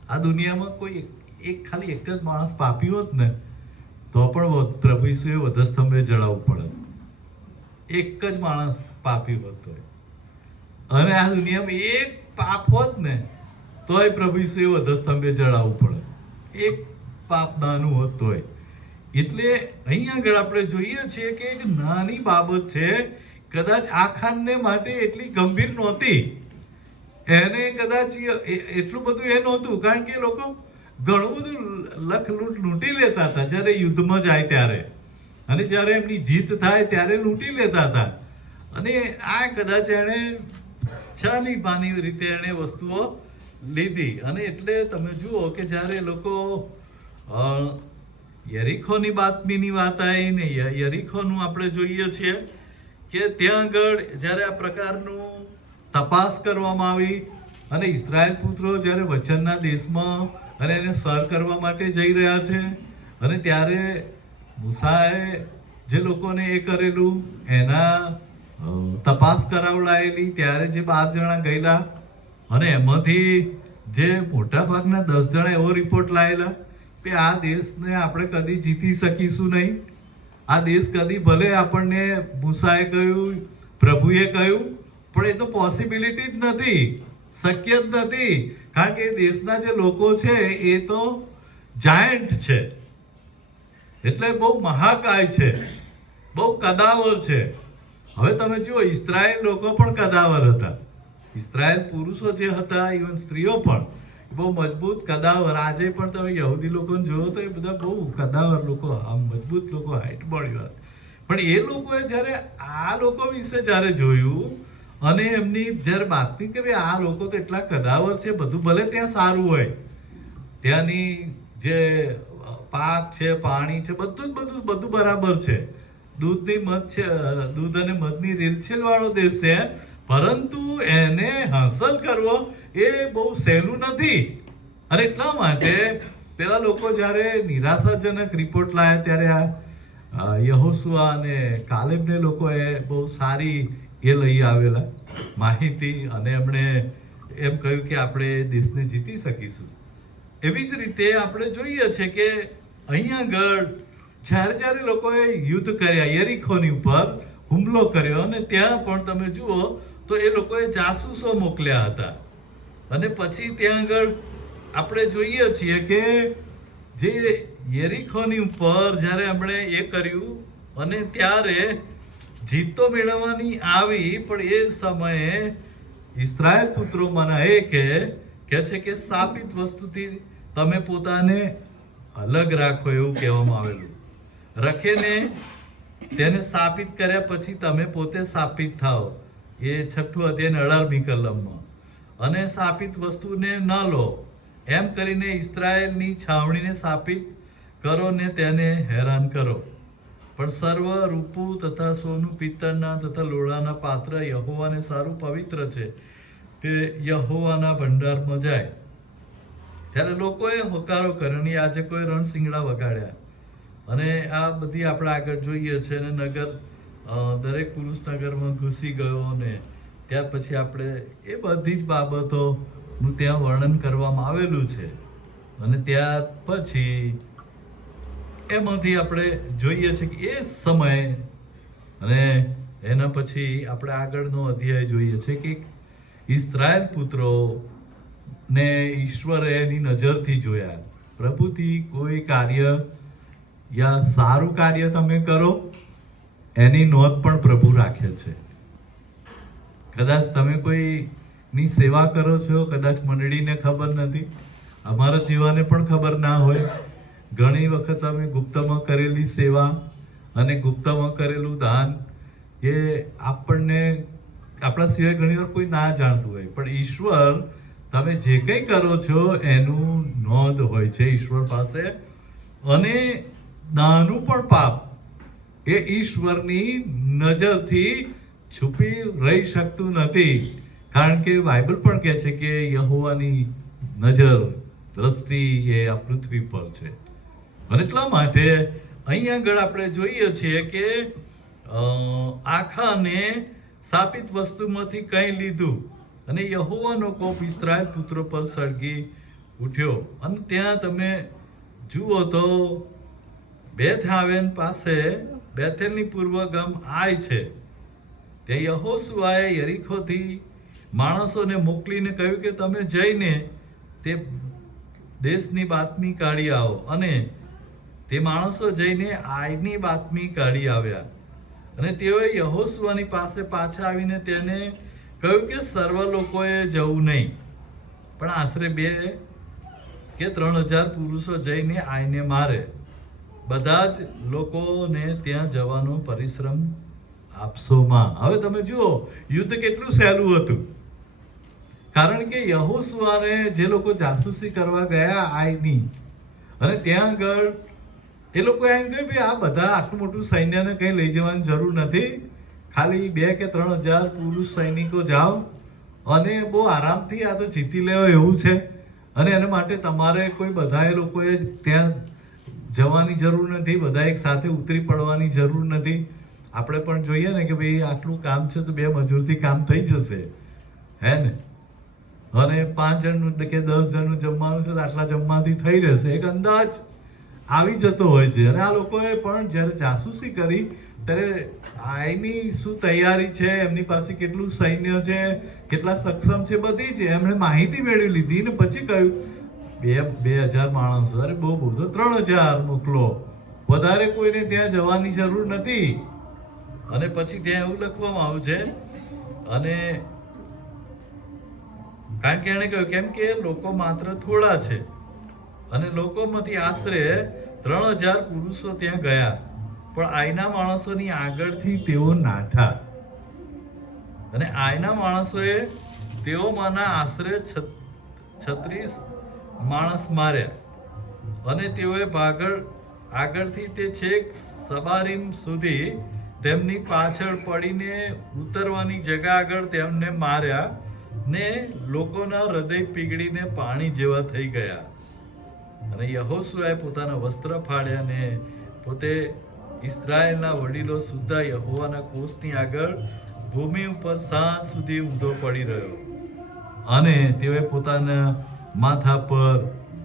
આ દુનિયામાં કોઈ ખાલી એક જ માણસ પાપી હોત ને તો પણ પ્રભુ ઈસુએ વધસ્તંભે જડાવવું પડે. એક જ માણસ પાપી હોત તોય, અને આ દુનિયામાં એક પાપ હોત ને તોય પ્રભુ ઈસુએ વધસ્તંભે જડાવવું પડે. એક પાપ નાનું હોત તોય. એટલે અહીં આગળ આપણે જોઈએ છીએ કે એક નાની બાબત છે, કદાચ આ ખાનને માટે એટલી ગંભીર નહોતી, એને કદાચ એટલું બધું એ નહોતું, કારણ કે લોકો ઘણું બધું લૂંટી લેતા હતા જ્યારે યુદ્ધમાં જાય ત્યારે, અને જ્યારે એમની જીત થાય ત્યારે લૂંટી લેતા હતા. અને આ કદાચ એણે છાની પાની રીતે એણે વસ્તુઓ લીધી. અને એટલે તમે જુઓ કે જ્યારે લોકો યરીખોની બાતમીની વાત આવી ને, યરીખોનું આપણે જોઈએ છીએ કે ત્યાં આગળ જ્યારે આ પ્રકારનું તપાસ કરવામાં આવી અને ઇઝરાયલ પુત્રો જ્યારે વચનના દેશમાં અને એને સર કરવા માટે જઈ રહ્યા છે, અને ત્યારે મૂસાએ જે લોકોને એ કરેલું એના તપાસ કરાવડાયેલી, ત્યારે જે 12 જણા ગયેલા અને એમાંથી જે મોટા ભાગના 10 જણા એવો રિપોર્ટ લાવેલા કે આ દેશને આપણે કદી જીતી શકીશું નહીં, આ દેશ કદી, ભલે આપણને મૂસાએ કહ્યું, પ્રભુએ કહ્યું, પણ એ તો પોસિબિલિટી જ નથી, શક્ય જ નથી, કારણ કે દેશના જે લોકો છે એ તો જાયન્ટ છે, એટલે બહુ મહાકાય છે, બહુ કદાવર છે. હવે તમે જુઓ, ઇઝરાયલ લોકો પણ કદાવર હતા, ઇઝરાયલ પુરુષો જે હતા, ઇવન સ્ત્રીઓ પણ બહુ મજબૂત કદાવર. આજે પણ તમે યહૂદી લોકોને જોવો તો એ બધા બહુ કદાવર લોકો, આમ મજબૂત લોકો, હાઈટ બોડીવાળા. પણ એ લોકોએ જ્યારે આ લોકો વિશે જ્યારે જોયું અને એમની જ્યારે બાતમી કે ભાઈ આ લોકો તો એટલા કદાવર છે, બધું ભલે ત્યાં સારું હોય, ત્યાંની જે પાક છે, પાણી છે, બધું બરાબર છે, દૂધ અને મધની રેલછેલ વાળો દેશ છે, પરંતુ એને હાંસલ કરવો એ બહુ સહેલું નથી. અને એટલા માટે પેલા લોકો જ્યારે નિરાશાજનક રિપોર્ટ લાવ્યા ત્યારે આ યહોશુઆ અને કાલેબને લોકોએ બહુ સારી એ લઈ આવેલા માહિતી, અને એમણે એમ કહ્યું કે આપણે દેશને જીતી શકીશું. એવી જ રીતે આપણે જોઈએ છે કે અહીં આગળ જ્યારે લોકોએ યુદ્ધ કર્યા, યરીખોની ઉપર હુમલો કર્યો, અને ત્યાં પણ તમે જુઓ તો એ લોકોએ જાસૂસો મોકલ્યા હતા. અને પછી ત્યાં આગળ આપણે જોઈએ છીએ કે જે યરીખોની ઉપર જ્યારે એમણે એ કર્યું અને ત્યારે જીત તો મેળવવાની આવી, પણ એ સમયે ઇઝરાયલ પુત્રોમાંના કહે છે કે શાપિત વસ્તુથી તમે પોતાને અલગ રાખો, એવું કહેવામાં આવેલું. રખેને તેને શાપિત કર્યા પછી તમે પોતે શાપિત થાઓ, એ 6 અધ્યાય 18મી કલમમાં. અને શાપિત વસ્તુને ન લો, એમ કરીને ઇઝરાયલની છાવણીને શાપિત કરો ને તેને હેરાન કરો. પણ સર્વ રૂપું તથા સોનું, પિત્તળના તથા લોડાના પાત્ર યહોવાને સારું પવિત્ર છે, તે યહોવાના ભંડારમાં જાય. ત્યારે લોકોએ હોકારો કર્યો અને યાજકોએ રણશિંગડા વગાડ્યા. અને આ બધી આપણે આગળ જોઈએ છે. અને નગર, દરેક પુરુષ નગરમાં ઘૂસી ગયો, અને ત્યાર પછી આપણે એ બધી જ બાબતોનું ત્યાં વર્ણન કરવામાં આવેલું છે. અને ત્યાર પછી એમાંથી આપણે જોઈએ છે કે એ સમયે, અને એના પછી આપણે આગળનો અધ્યાય જોઈએ છે કે ઇઝરાયલ પુત્રો ને ઈશ્વરે એની નજરથી જોયા. પ્રભુથી કોઈ કાર્ય યા સારું કાર્ય તમે કરો એની નોંધ પણ પ્રભુ રાખે છે. કદાચ તમે કોઈની સેવા કરો છો, કદાચ મંડળીને ખબર નથી, અમારા જેવાને પણ ખબર ના હોય. ઘણી વખત અમે ગુપ્તમાં કરેલી સેવા અને ગુપ્તમાં કરેલું દાન એ આપણને, આપણા સિવાય ઘણીવાર કોઈ ના જાણતું હોય, પણ ઈશ્વર, તમે જે કંઈ કરો છો એનું નોંધ હોય છે ઈશ્વર પાસે. અને નાનું પણ પાપ એ ઈશ્વરની નજરથી છુપી રહી શકતું નથી, કારણ કે બાઇબલ પણ કહે છે કે યહોવાની નજર, દ્રષ્ટિ એ આ પૃથ્વી પર છે. અને એટલા માટે અહીં આગળ આપણે જોઈએ છીએ કે આખાને શાપિત વસ્તુમાંથી કંઈ લીધું, અને યહોવાનો કોપ ઇઝરાયલ પુત્રો પર સળગી ઉઠ્યો અને ત્યાં તમે જુઓ તો બેથાવેન પાસે બેથેલની પૂર્વગામ આય છે. ત્યાં યહોશુઆએ યરીખોથી માણસોને મોકલીને કહ્યું કે તમે જઈને તે દેશની બાતમી કાઢી આવો. અને તે માણસો જઈને આયની બાતમી કાઢી આવ્યા અને તેઓએ યહોશુઆની પાસે પાછા આવીને તેને કહ્યું કે સર્વ લોકોએ જવું નહીં, પણ આશરે 2 કે 3,000 પુરુષો જઈને આયને મારે. બધા જ લોકોને ત્યાં જવાનો પરિશ્રમ આપશોમાં. હવે તમે જુઓ યુદ્ધ કેટલું સહેલું હતું, કારણ કે યહોશુઆને જે લોકો જાસૂસી કરવા ગયા આયની, અને ત્યાં આગળ એ લોકો એમ કહ્યું કે આ બધા આટલું મોટું સૈન્યને કંઈ લઈ જવાની જરૂર નથી, ખાલી 2 કે 3,000 પુરુષ સૈનિકો જાઓ અને બહુ આરામથી આ તો જીતી લેવો એવું છે, અને એના માટે તમારે કોઈ બધાએ લોકોએ ત્યાં જવાની જરૂર નથી, બધા એક સાથે ઉતરી પડવાની જરૂર નથી. આપણે પણ જોઈએ ને કે ભાઈ આટલું કામ છે તો 2 મજૂરથી કામ થઈ જશે, હે ને, અને 5 જણનું કે 10 જણનું જમવાનું છે તો આટલા જમવાથી થઈ રહેશે, એક અંદાજ આવી જતો હોય છે. અને આ લોકોએ પણ જ્યારે જાસૂસી કરી ત્યારે આયની શું તૈયારી છે, એમની પાસે કેટલું સૈન્ય છે, કેટલા સક્ષમ છે, બધી જ એમણે માહિતી મેળવી લીધી ને પછી કહ્યું 2,000 માણસો, અરે બહુ તો 3,000 મોકલો, વધારે કોઈને ત્યાં જવાની જરૂર નથી. અને પછી ત્યાં એવું લખવામાં આવ્યું છે, અને કારણ કે એણે કહ્યું કેમ કે લોકો માત્ર થોડા છે, અને લોકોમાંથી આશરે 3,000 પુરુષો ત્યાં ગયા, પણ આયના માણસોની આગળથી તેઓ નાઠા. અને આયના માણસોએ તેઓમાંના આશરે 36 માણસ માર્યા, અને તેઓએ આગળથી તે છેક સબારીમ સુધી તેમની પાછળ પડીને ઉતરવાની જગ્યા આગળ તેમને માર્યા, ને લોકોના હૃદય પીગળીને પાણી જેવા થઈ ગયા. અને યહોશુઆએ પોતાના વસ્ત્ર ફાડ્યા ને પોતે ઇસ્રાયેલના વડીલો સુદ્ધા યહોવાના કોષની આગળ ભૂમિ ઉપર સાંજ સુધી ઊંધો પડી રહ્યો, અને તેઓએ પોતાના માથા પર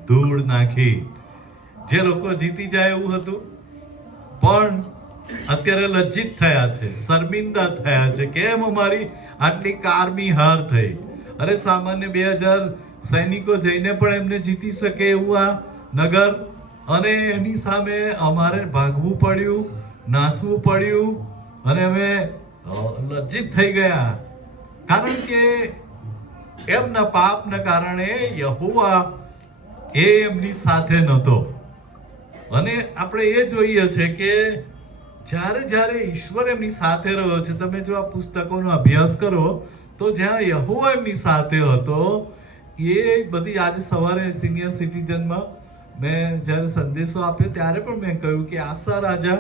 ધૂળ નાખી. જે લોકો જીતી જાય એવું હતું, પણ અત્યારે લજ્જિત થયા છે, શર્મિંદા થયા છે, કેમ અમારી આટલી કારમી હાર થઈ. અરે સામાન્ય 2,000 સૈનિકો જઈને પણ એમને જીતી શકે એવું આ નગર, અને એની સામે અમારે ભાગવું પડ્યું, નાસવું પડ્યું, અને અમે લજ્જિત થઈ ગયા, કારણ કે એમના પાપના કારણે યહોવા એ એમની સાથે નહોતો. અને આપણે એ જોઈએ છે કે જ્યારે ઈશ્વર એમની સાથે રહ્યો છે, તમે જો આ પુસ્તકોનો અભ્યાસ કરો તો જ્યાં યહોવા એમની સાથે હતો, એ બધી આજે સવારે સિનિયર સિટીઝનમાં મેં જ્યારે સંદેશો આપ્યો ત્યારે પણ મેં કહ્યું કે આસા રાજા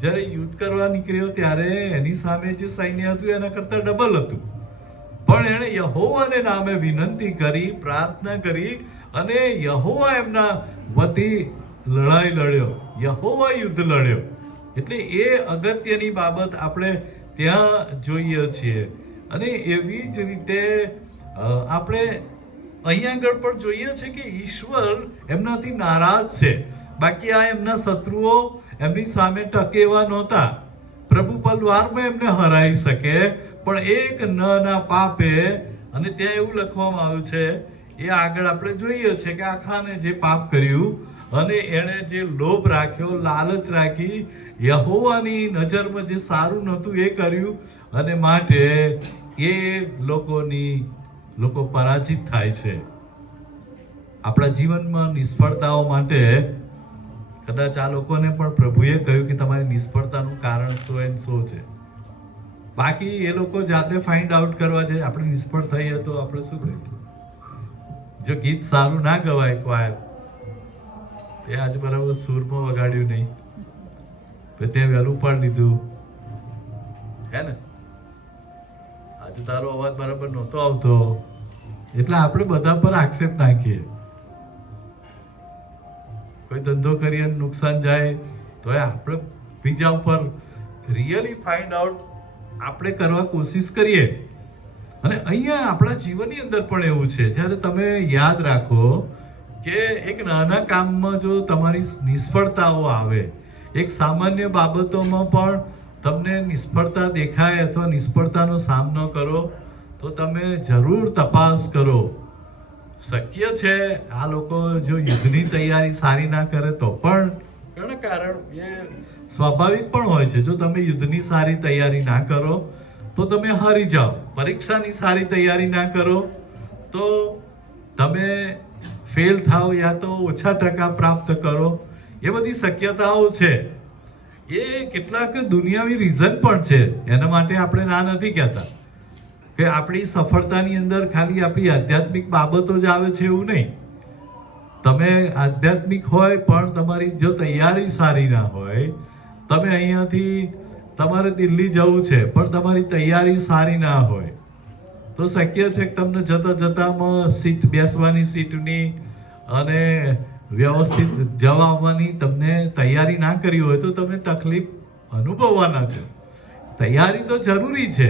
જ્યારે યુદ્ધ કરવા નીકળ્યો ત્યારે એની સામે જે સૈન્ય હતું એના કરતાં ડબલ હતું, પણ એણે યહોવાને નામે વિનંતી કરી, પ્રાર્થના કરી, અને યહોવા એમના વતી લડાઈ લડ્યો, યહોવા યુદ્ધ લડ્યો. એટલે એ અગત્યની બાબત આપણે ત્યાં જોઈએ છીએ. અને એવી જ રીતે આપણે અહીંયા આગળ પણ જોઈએ છે કે ઈશ્વર એમનાથી નારાજ છે. બાકી આ એમના શત્રુઓ એમની સામે ટકે એવા નહોતા. પ્રભુ પલવારમાં એમને હરાવી શકે, પણ એક ના પાપે, અને ત્યાં એવું લખવામાં આવ્યું છે, એ આગળ આપણે જોઈએ છે કે આખાને જે પાપ કર્યું, અને એણે જે લોભ રાખ્યો, લાલચ રાખી, યહોવાની નજરમાં જે સારું નહોતું એ કર્યું, અને માટે એ લોકો પરાજિત થાય છે. આપણા જીવનમાં નિષ્ફળતાઓ માટે કદાચ આ લોકોને પણ પ્રભુએ કહ્યું કે તમારી નિષ્ફળતાનું કારણ શું છે. બાકી એ લોકો જાતે ફાઇન્ડ આઉટ કરવા છે. આપણે નિષ્ફળ થઈએ તો આપણે શું કરીએ? જો ગીત સારું ના ગવાય ક્વાયર, એ આજે બરાબર સૂરમાં વગાડ્યું નહીં, તો તે વહેલું પણ લીધું, હે ને, આજે તારો અવાજ બરાબર નહોતો આવતો, એટલે આપણે બધા પર આક્ષેપ નાખીએ. કોઈ ધંધો કરીએ નુકસાન જાય તો આપણે બીજા ઉપર રિયલી ફાઇન્ડ આઉટ આપણે કરવા કોશિશ કરીએ. અને અહીંયા આપણા જીવનની અંદર પણ એવું છે. જ્યારે તમે યાદ રાખો કે એક નાના કામમાં જો તમારી નિષ્ફળતાઓ આવે, એક સામાન્ય બાબતોમાં પણ તમને નિષ્ફળતા દેખાય અથવા નિષ્ફળતાનો સામનો કરો, તો તમે જરૂર તપાસ કરો. શક્ય છે આ લોકો જો યુદ્ધની તૈયારી સારી ના કરે તો પણ ઘણા કારણ એ સ્વાભાવિક પણ હોય છે. જો તમે યુદ્ધની સારી તૈયારી ના કરો તો તમે હારી જાઓ, પરીક્ષાની સારી તૈયારી ના કરો તો તમે ફેલ થાઓ યા તો ઓછા ટકા પ્રાપ્ત કરો. એ બધી શક્યતાઓ છે. એ કેટલાક દુનિયાવી રીઝન પણ છે. એના માટે આપણે ના નથી કહેતા કે આપણી સફળતાની અંદર ખાલી આપણી આધ્યાત્મિક બાબતો જ આવે છે એવું નહીં. તમે આધ્યાત્મિક હોય પણ તમારી જો તૈયારી સારી ના હોય, તમે અહીંયાથી તમારે દિલ્હી જવું છે પણ તમારી તૈયારી સારી ના હોય, તો શક્ય છે કે તમને જતા જતામાં સીટ બેસવાની સીટની અને વ્યવસ્થિત જવા આવવાની તમને તૈયારી ના કરી હોય તો તમે તકલીફ અનુભવવાના છે. તૈયારી તો જરૂરી છે.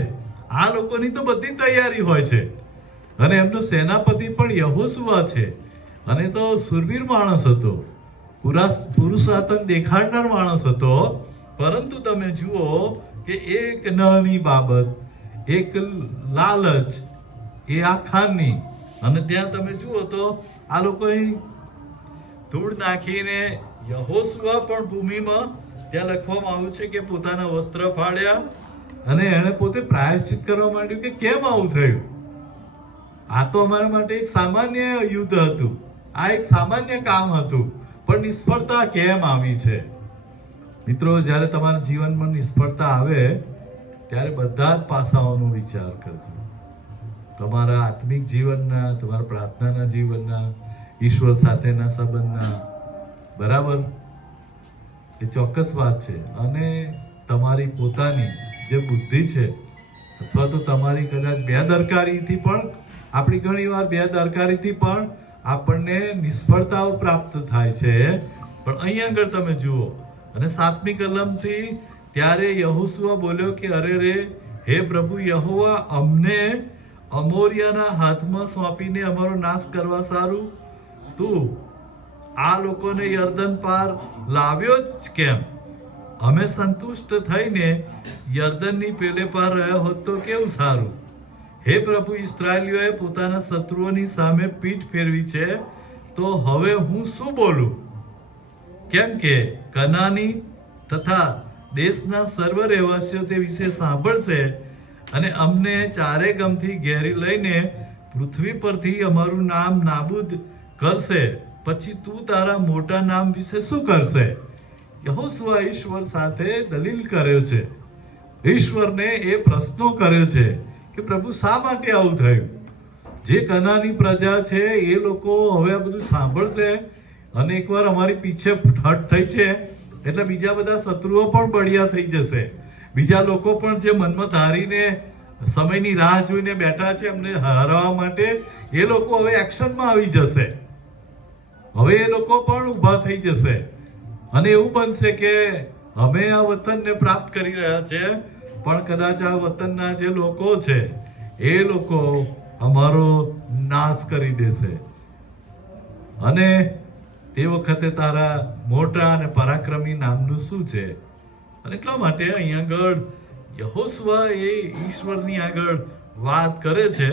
આ લોકોની તો બધી તૈયારી હોય છે અને એમનો સેનાપતિ પણ યહોશુઆ છે અને તો સુરવીર માણસ હતો, પુરુષાર્થ દેખાડનાર માણસ હતો. પરંતુ તમે જુઓ કે એક નાની બાબત, એક લાલચ, એ આખાની, અને ત્યાં તમે જુઓ તો આ લોકો ધૂળ નાખીને યહોશુઆ પણ ભૂમિમાં ત્યાં લખવામાં આવ્યું છે કે પોતાના વસ્ત્ર ફાડ્યા અને એણે પોતે પ્રાયશ્ચિત કરવા માંડ્યું કે કેમ આવું થયું. આ તો અમારા માટે એક સામાન્ય યુદ્ધ હતું, આ એક સામાન્ય કામ હતું, પણ નિષ્ફળતા કેમ આવી છે? મિત્રો, જ્યારે તમારા જીવનમાં નિષ્ફળતા આવે ત્યારે બધા જ પાસાઓનો વિચાર કરજો. તમારા આત્મિક જીવનના, તમારા પ્રાર્થનાના જીવનના, ઈશ્વર સાથેના સંબંધના, બરાબર, એ ચોક્કસ વાત છે. અને તમારી પોતાની જે બુદ્ધિ છે અથવા તો તમારી કદાચ બેદરકારીથી પણ, આપણી ઘણી વાર બેદરકારીથી પણ આપણને નિષ્ફળતાઓ પ્રાપ્ત થાય છે. પણ અહીં આગળ તમે જુઓ અને 7મી કલમથી ત્યારે યહોશુઆ બોલ્યો કે અરે રે, હે પ્રભુ યહોવા, અમને અમોરિયાના હાથમાં સોંપીને અમારો નાશ કરવા સારું તું આ લોકોને યર્દન પાર લાવ્યો જ કેમ? અમે સંતુષ્ટ થઈને યર્દનની પેલે પાર રહ્યો હોત તો કેવું સારું. હે પ્રભુ, ઇસ્રાએલીઓએ પોતાના શત્રુઓની સામે પીઠ ફેરવી છે, તો હવે હું શું બોલું? કેમ કે કનાની તથા દેશના સર્વ રહેવાસીઓ તે વિશે સાંભળશે અને અમને ચારે ગમથી ઘેરી લઈને પૃથ્વી પરથી અમારું નામ નાબૂદ કરશે. પછી તું તારા મોટા નામ વિશે શું કરશે? યહોશુઆ ઈશ્વર સાથે દલીલ કર્યો છે, ઈશ્વરને એ પ્રશ્નો કર્યો છે કે પ્રભુ શા માટે આવું થયું? જે કનાની પ્રજા છે એ લોકો હવે આ બધું સાંભળશે અને એકવાર અમારી પીછે હટ થઈ છે એટલે બીજા બધા શત્રુઓ પણ બળિયા થઈ જશે. બીજા લોકો પણ જે મનમાં ધારીને સમયની રાહ જોઈને બેઠા છે અમને હરાવવા માટે, એ લોકો હવે એક્શનમાં આવી જશે. હવે એ લોકો પણ ઊભા થઈ જશે અને એવું બનશે કે અમે આ વતનને પ્રાપ્ત કરી રહ્યા છે, પણ કદાચ આ વતનના જે લોકો છે એ લોકો અમારો નાશ કરી દેશે. અને તે વખતે તારા મોટા અને પરાક્રમી નામનું શું છે? અને એટલા માટે અહીં આગળ યહોશુઆ એ ઈશ્વરની આગળ વાત કરે છે.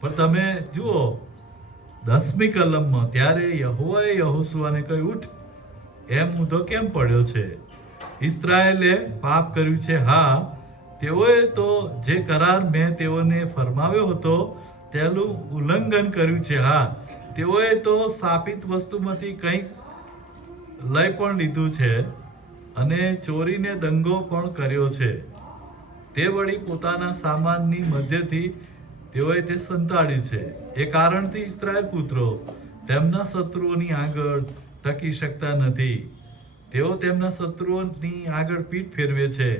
પણ તમે જુઓ 10મી કલમમાં ત્યારે યહોવાએ યહોશુઆને કહ્યું, ઉઠ, એમ મુદ્દો કેમ પડ્યો છે? ઇસ્રાએલે પાપ કર્યું છે. હા, તેઓએ તો જે કરાર મેં તેઓને ફરમાવ્યો હતો તેનું ઉલ્લંઘન કર્યું છે. હા, તેઓએ તો શાપિત વસ્તુમાંથી કંઈક લઈ પણ લીધું છે અને ચોરીને દંગો પણ કર્યો છે. તે વળી પોતાના સામાનની મધ્યથી તેઓએ તે સંતાડ્યું છે. એ કારણથી ઇસ્રાએલ પુત્રો તેમના શત્રુઓની આગળ ટકી શકતા નથી. તેઓ તેમના શત્રુઓની આગળ પીઠ ફેરવે છે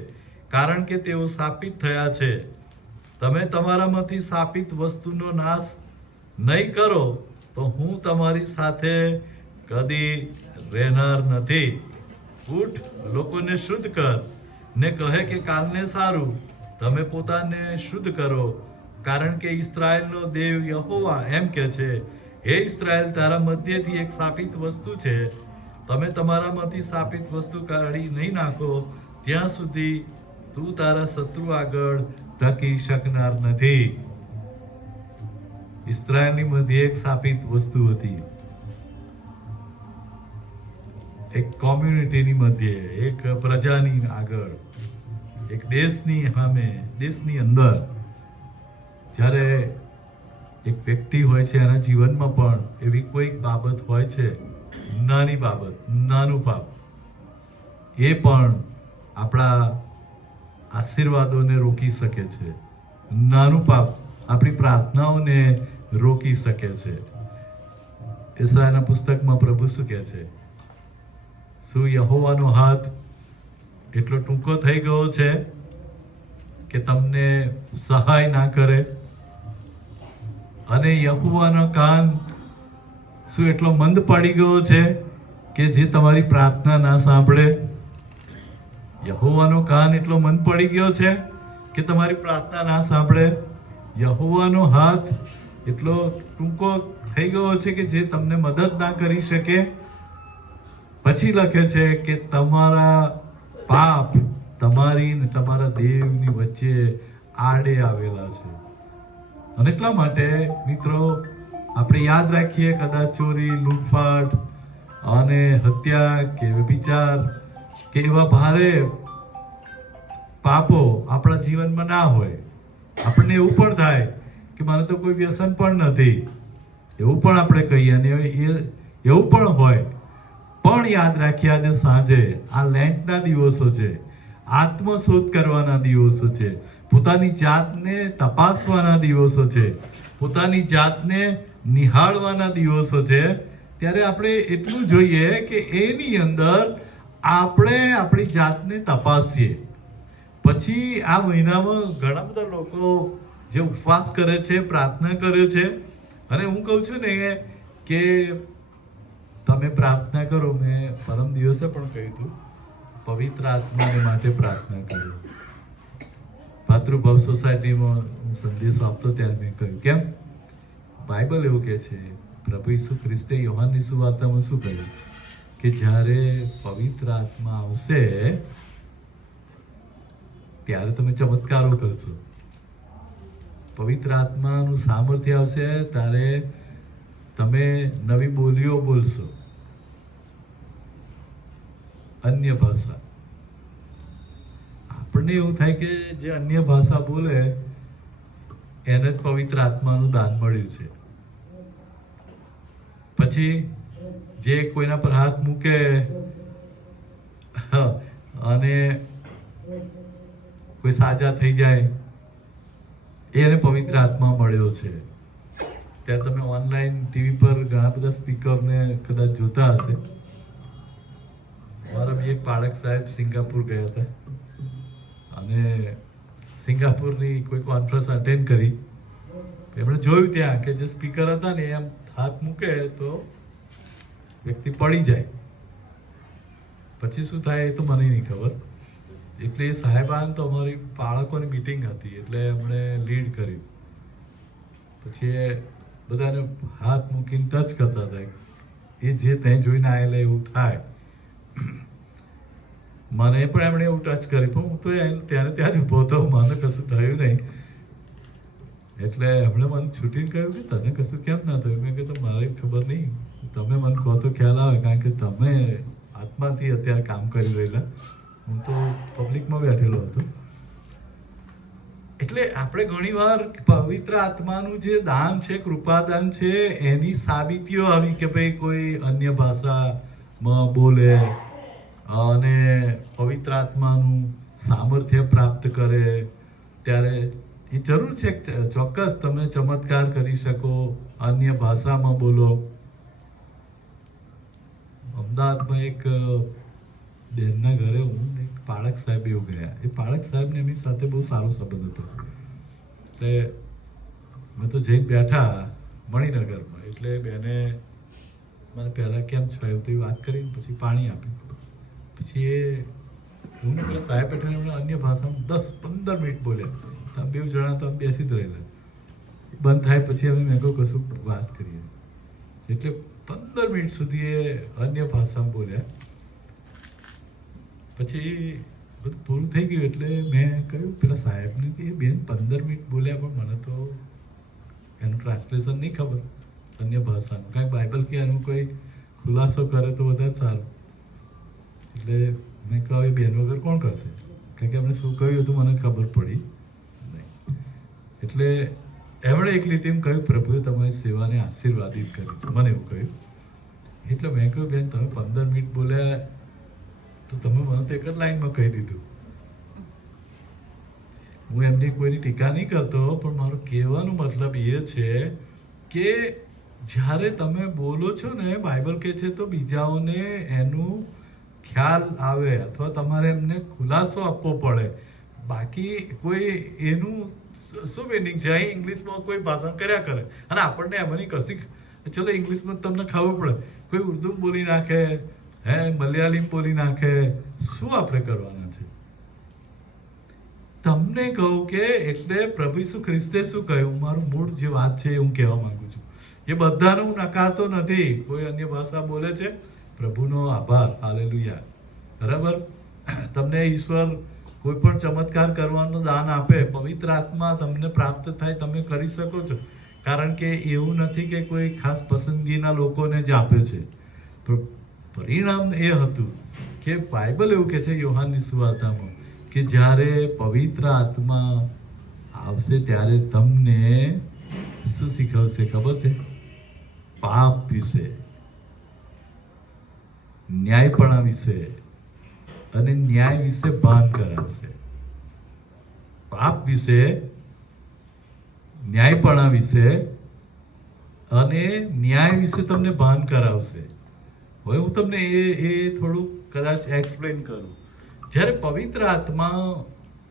કારણ કે તેઓ શાપિત થયા છે. તમે તમારામાંથી શાપિત વસ્તુનો નાશ નહીં કરો તો હું તમારી સાથે કદી રહેનાર નથી. ઉઠ, લોકોને શુદ્ધ કર ને કહે કે કાલને સારું. તમે પોતાને શુદ્ધ કરો, કારણ કે ઇસ્રાએલનો દેવ યહોવા એમ કહે છે, હે ઇસ્રાએલ, તારા મધ્યથી એક શાપિત વસ્તુ છે, તમે તમારામાંથી શાપિત વસ્તુ કાઢી નહીં નાખો ત્યાં સુધી તું તારા શત્રુ આગળ ટકી શકનાર નથી. ઇસ્રાએલની મધ્ય એક શાપિત વસ્તુ હતી, એક કોમ્યુનિટીની મધ્યે, એક પ્રજાની આગળ, એક દેશની સામે, દેશની અંદર. જ્યારે એક વ્યક્તિ હોય છે એના જીવનમાં પણ એવી કોઈક બાબત હોય છે, નાની બાબત, નાનું પાપ, એ પણ આપણા આશીર્વાદોને રોકી શકે છે. નાનું પાપ આપણી પ્રાર્થનાઓને રોકી શકે છે. યશાયાના પુસ્તકમાં પ્રભુ શું કહે છે? શું યહોવાનો હાથ એટલો ટૂંકો થઈ ગયો છે કે તમને સહાય ના કરે? અને યહોવાનો કાન શું એટલો મંદ પડી ગયો છે કે જે તમારી પ્રાર્થના ના સાંભળે? યહોવાનો કાન એટલો મંદ પડી ગયો છે કે તમારી પ્રાર્થના ના સાંભળે? યહોવાનો હાથ એટલો ટૂંકો થઈ ગયો છે કે જે તમને મદદ ના કરી શકે? પછી લખે છે કે તમારા પાપ તમારી ને તમારા દેવની વચ્ચે આડે આવેલા છે. અને એટલા માટે મિત્રો આપણે યાદ રાખીએ, કદાચ ચોરી, લૂંટફાટ અને હત્યા કે વ્યભિચાર કે એવા ભારે પાપો આપણા જીવનમાં ના હોય. આપણને એવું પણ થાય કે મને તો કોઈ વ્યસન પણ નથી, એવું પણ આપણે કહીએ, અને એવું પણ હોય. પણ યાદ રાખીએ, આજે સાંજે આ લેન્ટના દિવસો છે, આત્મશોધ કરવાના દિવસો છે, પોતાની જાતને તપાસવાના દિવસો છે, પોતાની જાતને નિહાળવાના દિવસો છે. ત્યારે આપણે એટલું જોઈએ કે એની અંદર આપણે આપણી જાતને તપાસીએ. પછી આ મહિનામાં ઘણા બધા લોકો જે ઉપવાસ કરે છે, પ્રાર્થના કરે છે, અને હું કહું છું ને કે તમે પ્રાર્થના કરો. મેં પરમ દિવસે પણ કહ્યું હતું, પવિત્ર આત્માને માટે પ્રાર્થના કરો. ભાતૃભાવ સોસાયટીમાં હું સંદેશો આપતો ત્યારે મેં કહ્યું, કેમ? બાઇબલ એવું કહે છે, પ્રભુ ઈસુ ખ્રિસ્તે યોહાનની સુવાર્તામાં શું કહ્યું કે જ્યારે પવિત્ર આત્મા આવશે ત્યારે તમે ચમત્કારો કરશો. પવિત્ર આત્માનું સામર્થ્ય આવશે ત્યારે તમે નવી બોલીઓ બોલશો, અન્ય ભાષા. આપણને એવું થાય કે જે અન્ય ભાષા બોલે એને જ પવિત્ર આત્માનું દાન મળ્યું છે. પછી જે કોઈના પર હાથ મૂકે અને કોઈ સાજા થઈ જાય એને પવિત્ર આત્મા મળ્યો છે. ત્યાં તમે ઓનલાઈન ટીવી પર ઘણા બધા સ્પીકરને કદાચ જોતા હશે. મારા બી એક બાળક સાહેબ સિંગાપુર ગયા હતા અને સિંગાપુરની કોઈ કોન્ફરન્સ અટેન્ડ કરી. એમણે જોયું ત્યાં કે જે સ્પીકર હતા ને એમ હાથ મૂકે તો વ્યક્તિ પડી જાય. પછી શું થાય એ તો મને નહીં ખબર. એટલે એ સાહેબાન તો અમારી બાળકોની મીટિંગ હતી એટલે એમણે લીડ કર્યું. પછી એ બધાને હાથ મૂકીને ટચ કરતા હતા. એ જે ત્યાં જોઈને આવેલા એવું થાય. મને પણ એમણે એવું ટચ કર્યું, પણ હું તો ત્યારે ત્યાં જ ઊભો હતો, મને કશું થયું નહીં. એટલે એમણે મને છૂટીને કહ્યું કે તને કશું કેમ ના થયું? મેં કીધું મારે ખબર નહીં, તમે મને કહો તો ખ્યાલ આવે, કારણ કે તમે આત્માથી અત્યારે કામ કરી રહેલા, હું તો પબ્લિકમાં બેઠેલો હતો. એટલે આપણે ઘણીવાર પવિત્ર આત્માનું જે દાન છે, કૃપાદાન છે, એની સાબિતીઓ આવી કે ભાઈ કોઈ અન્ય ભાષામાં બોલે અને પવિત્ર આત્માનું સામર્થ્ય પ્રાપ્ત કરે ત્યારે એ જરૂર છે. ચોક્કસ તમે ચમત્કાર કરી શકો, અન્ય ભાષામાં બોલો. અમદાવાદમાં એક બેનના ઘરે હું એક પાળક સાહેબ એવું ગયા. એ પાળક સાહેબને એમની સાથે બહુ સારો સંબંધ હતો. એટલે મેં તો જઈને બેઠા મણિનગરમાં. એટલે બેને મને પહેલાં કેમ છો એવું તો વાત કરીને પછી પાણી આપ્યું. પછી એ હું પેલા સાહેબ બેઠા એમણે અન્ય ભાષામાં 10-15 મિનિટ બોલ્યા. બે જણા તો બેસી જ રહેલા. બંધ થાય પછી અમે મેં કહું કશું વાત કરીએ. એટલે 15 મિનિટ સુધી એ અન્ય ભાષામાં બોલ્યા. પછી બધું પૂરું થઈ ગયું એટલે મેં કહ્યું પેલા સાહેબને કે બેન 15 મિનિટ બોલ્યા પણ મને તો એનું ટ્રાન્સલેશન નહીં ખબર અન્ય ભાષાનું, કાંઈ બાઇબલ કે એનું કોઈ ખુલાસો કરે તો વધારે સારું. એટલે મેં કહ્યું એ બેન વગર કોણ કરશે, કારણ કે એમણે શું કહ્યું હતું મને ખબર પડી નહીં. એટલે એમણે એક લીટીમાં કહ્યું પ્રભુએ તમારી સેવાને આશીર્વાદિત કરી છે, મને એવું કહ્યું. એટલે મેં કહ્યું બેન તમે 15 મિનિટ બોલ્યા તો તમે મને તો એક જ લાઈનમાં કહી દીધું. હું એમની કોઈની ટીકા નહીં કરતો, પણ મારો કહેવાનો મતલબ એ છે કે જ્યારે તમે બોલો છો ને, બાઇબલ કહે છે તો બીજાઓને એનું ખ્યાલ આવે અથવા તમારે એમને ખુલાસો આપવો પડે. બાકી કોઈ એનું શું મિનિંગ છે? અહીં ઇંગ્લિશમાં કોઈ ભાષણ કર્યા કરે અને આપણને એમાંની કશી, ચલો ઇંગ્લિશમાં તમને ખબર પડે, કોઈ ઉર્દુ બોલી નાખે, મલયાલી બોલી નાખે, શું આપણે કરવાના છે? તમને કહું કે એટલે પ્રભુ ઈસુ ખ્રિસ્તે શું કહ્યું, મારું મૂળ જે વાત છે એ હું કહેવા માંગુ છું. એ બધાનું હું નકારતો નથી. કોઈ અન્ય ભાષા બોલે છે, પ્રભુનો આભાર, હાલેલુયા, બરાબર. તમને ઈશ્વર કોઈ પણ ચમત્કાર કરવાનું દાન આપે, પવિત્ર આત્મા તમને પ્રાપ્ત થાય, તમે કરી શકો છો. કારણ કે એવું નથી કે કોઈ ખાસ પસંદગીના લોકોને જ આપે છે. પરિણામ એ હતું કે બાઇબલ એવું કહે છે યોહાનની સુવાર્તામાં કે જ્યારે પવિત્ર આત્મા આવશે ત્યારે તમને શું શીખવશે ખબર છે? પાપ વિશે, ન્યાયપણા વિશે અને ન્યાય વિશે ભાન કરાવશે. પાપ વિશે, ન્યાયપણા વિશે અને ન્યાય વિશે તમને ભાન કરાવશે. હવે હું તમને એ થોડું કદાચ એક્સપ્લેન કરું. જ્યારે પવિત્ર આત્મા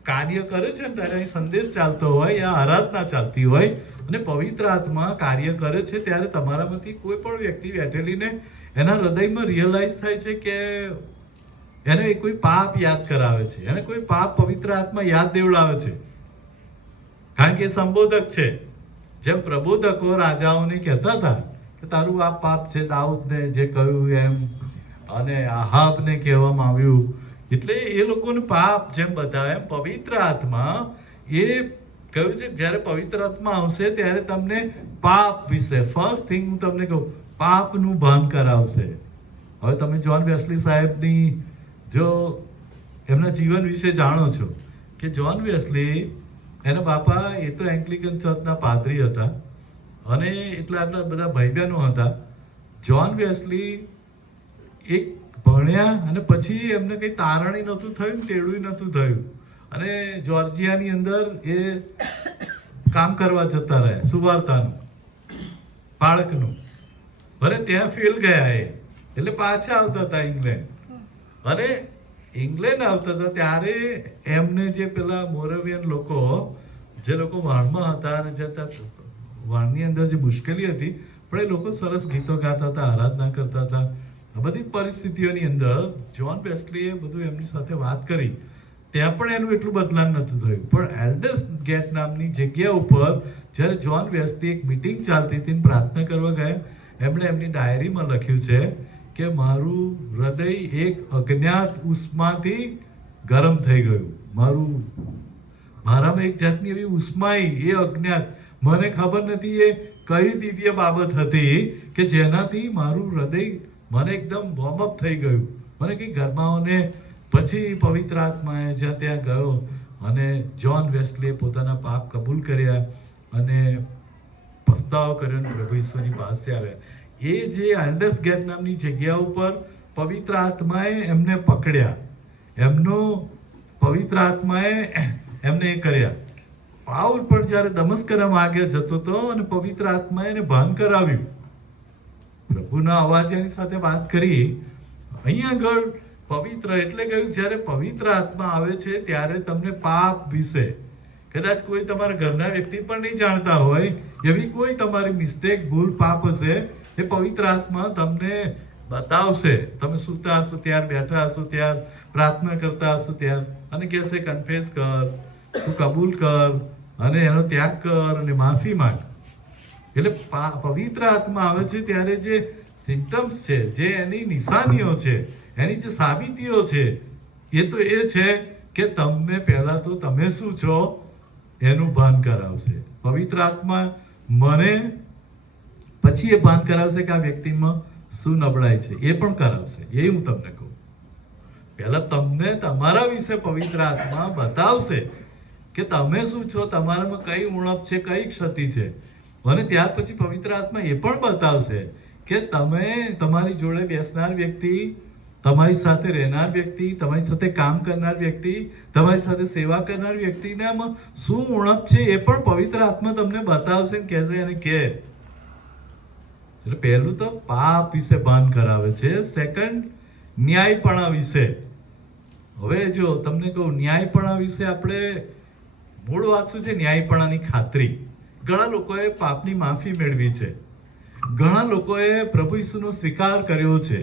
કાર્ય કરે છે ને ત્યારે અહીં સંદેશ ચાલતો હોય યા આરાધના ચાલતી હોય અને પવિત્ર આત્મા કાર્ય કરે છે ત્યારે તમારામાંથી કોઈ પણ વ્યક્તિ બેઠેલીને એના હૃદયમાં રિયલાઇઝ થાય છે કે એને કોઈ પાપ યાદ કરાવે છે, એને કોઈ પાપ પવિત્ર આત્મા યાદ દેવડાવે છે. કારણ કે સંબોધક છે. જેમ પ્રબોધકો રાજાઓને કહેતા હતા કે તારું આ પાપ છે, દાઉદને જે કહ્યું એમ, અને આહાબને કહેવામાં આવ્યું. એટલે એ લોકોને પાપ જેમ બતાવે એમ પવિત્ર આત્મા એ કહ્યું છે જ્યારે પવિત્ર આત્મા આવશે ત્યારે તમને પાપ વિશે, ફર્સ્ટ થિંગ હું તમને કહું, પાપનું ભાન કરાવશે. હવે તમે જ્હોન વેસ્લી સાહેબની જો એમના જીવન વિશે જાણો છો કે જ્હોન વેસ્લી એના બાપા એ તો એન્ગ્લિકન ચર્ચના પાદરી હતા અને એટલા બધા ભાઈ બહેનો હતા. જ્હોન વેસ્લી એક ભણ્યા અને પછી એમને કંઈ તારણી નહોતું થયું, તેડું નહોતું થયું અને જોર્જિયાની અંદર એ કામ કરવા જતા રહ્યા, સુવાર્તાનું, બાળકનું. અને ત્યાં ફેલ ગયા એટલે પાછા આવતા હતા ઇંગ્લેન્ડ. અને ઇંગ્લેન્ડ આવતા હતા ત્યારે એમને જે પેલા મોરવિયન લોકો, જે લોકો વાણમાં હતા અને જતા વાણની અંદર જે મુશ્કેલી હતી, પણ એ લોકો સરસ ગીતો ગાતા હતા, આરાધના કરતા હતા. આ બધી પરિસ્થિતિઓની અંદર જ્હોન વેસ્લીએ બધું એમની સાથે વાત કરી. ત્યાં પણ એનું એટલું બદલાવ નહોતું થયું. પણ એલ્ડર્સ ગેટ નામની જગ્યા ઉપર જ્યારે જ્હોન વેસ્લી એક મિટિંગ ચાલતી હતી, પ્રાર્થના કરવા ગયા, એમણે એમની ડાયરીમાં લખ્યું છે કે મારું હૃદય એક અજ્ઞાત ઉષ્માથી ગરમ થઈ ગયું. મારામાં એક જાતની એવી ઉષ્માઈ, એ અજ્ઞાત, મને ખબર નથી એ કઈ દિવ્ય બાબત હતી કે જેનાથી મારું હૃદય મને એકદમ વોર્મઅપ થઈ ગયું, મને કંઈ ગરમાઓને. પછી પવિત્ર આત્માએ જ્યાં ત્યાં ગયો અને જ્હોન વેસ્લીએ પોતાના પાપ કબૂલ કર્યા અને પસ્તાવો કર્યો અને પ્રભુ ઈશ્વરની પાસે આવ્યા. એ જે એલ્ડર્સ ગેટ નામની જગ્યા ઉપર પવિત્ર આત્માએ એમને પકડ્યા, એમનો પવિત્ર આત્માએ એમને એ કર્યા. પાઉલ પણ જ્યારે દમસ્કરમાં આગળ જતો હતો અને પવિત્ર આત્માએ એને ભાન કરાવ્યું, પ્રભુના અવાજે એની સાથે વાત કરી. અહીંયા આગળ પવિત્ર એટલે કહ્યું જ્યારે પવિત્ર આત્મા આવે છે ત્યારે તમને પાપ વિશે, કદાચ કોઈ તમારા ઘરના વ્યક્તિ પણ નહીં જાણતા હોય એવી કોઈ તમારી મિસ્ટેક, ભૂલ, પાપ હશે, એ પવિત્ર આત્મા તમને બતાવશે. તમે સૂતા હશો ત્યાર, બેઠા હશો ત્યાર, પ્રાર્થના કરતા હશો ત્યાર, અને કહેશે કન્ફેસ કર, તું કબૂલ કર અને એનો ત્યાગ કર અને માફી માંગ. એટલે પવિત્ર આત્મા આવે છે ત્યારે જે સિમ્ટમ્સ છે, જે એની નિશાનીઓ છે, એની જે સાબિતીઓ છે, એ તો એ છે કે તમને પહેલા તો તમે શું છો એનું ભાન કરાવશે. પવિત્ર આત્મા મને પછી એ ભાન કરાવશે કે આ વ્યક્તિમાં શું નબળાઈ છે, એ પણ કરાવશે. એ હું તમને કહું. પહેલા તમને તમારા વિશે પવિત્ર આત્મા બતાવશે કે તમે શું છો, તમારામાં કઈ ઉણપ છે, કઈ ક્ષતિ છે. અને ત્યાર પછી પવિત્ર આત્મા એ પણ બતાવશે કે તમે, તમારી જોડે બેસનાર વ્યક્તિ, તમારી સાથે રહેનાર વ્યક્તિ, તમારી સાથે કામ કરનાર વ્યક્તિ, તમારી સાથે સેવા કરનાર વ્યક્તિનામાં શું ઉણપ છે એ પણ પવિત્ર આત્મા તમને બતાવશે ને કહેશે અને કે. એટલે પહેલું તો પાપ વિશે ભાન કરાવે છે. સેકન્ડ, ન્યાયપણા વિશે. હવે જો તમને કહું, ન્યાયપણા વિશે આપણે મૂળ વાત શું છે? ન્યાયપણાની ખાતરી. ઘણા લોકોએ પાપની માફી મેળવી છે, ઘણા લોકોએ પ્રભુ ઈસુનો સ્વીકાર કર્યો છે,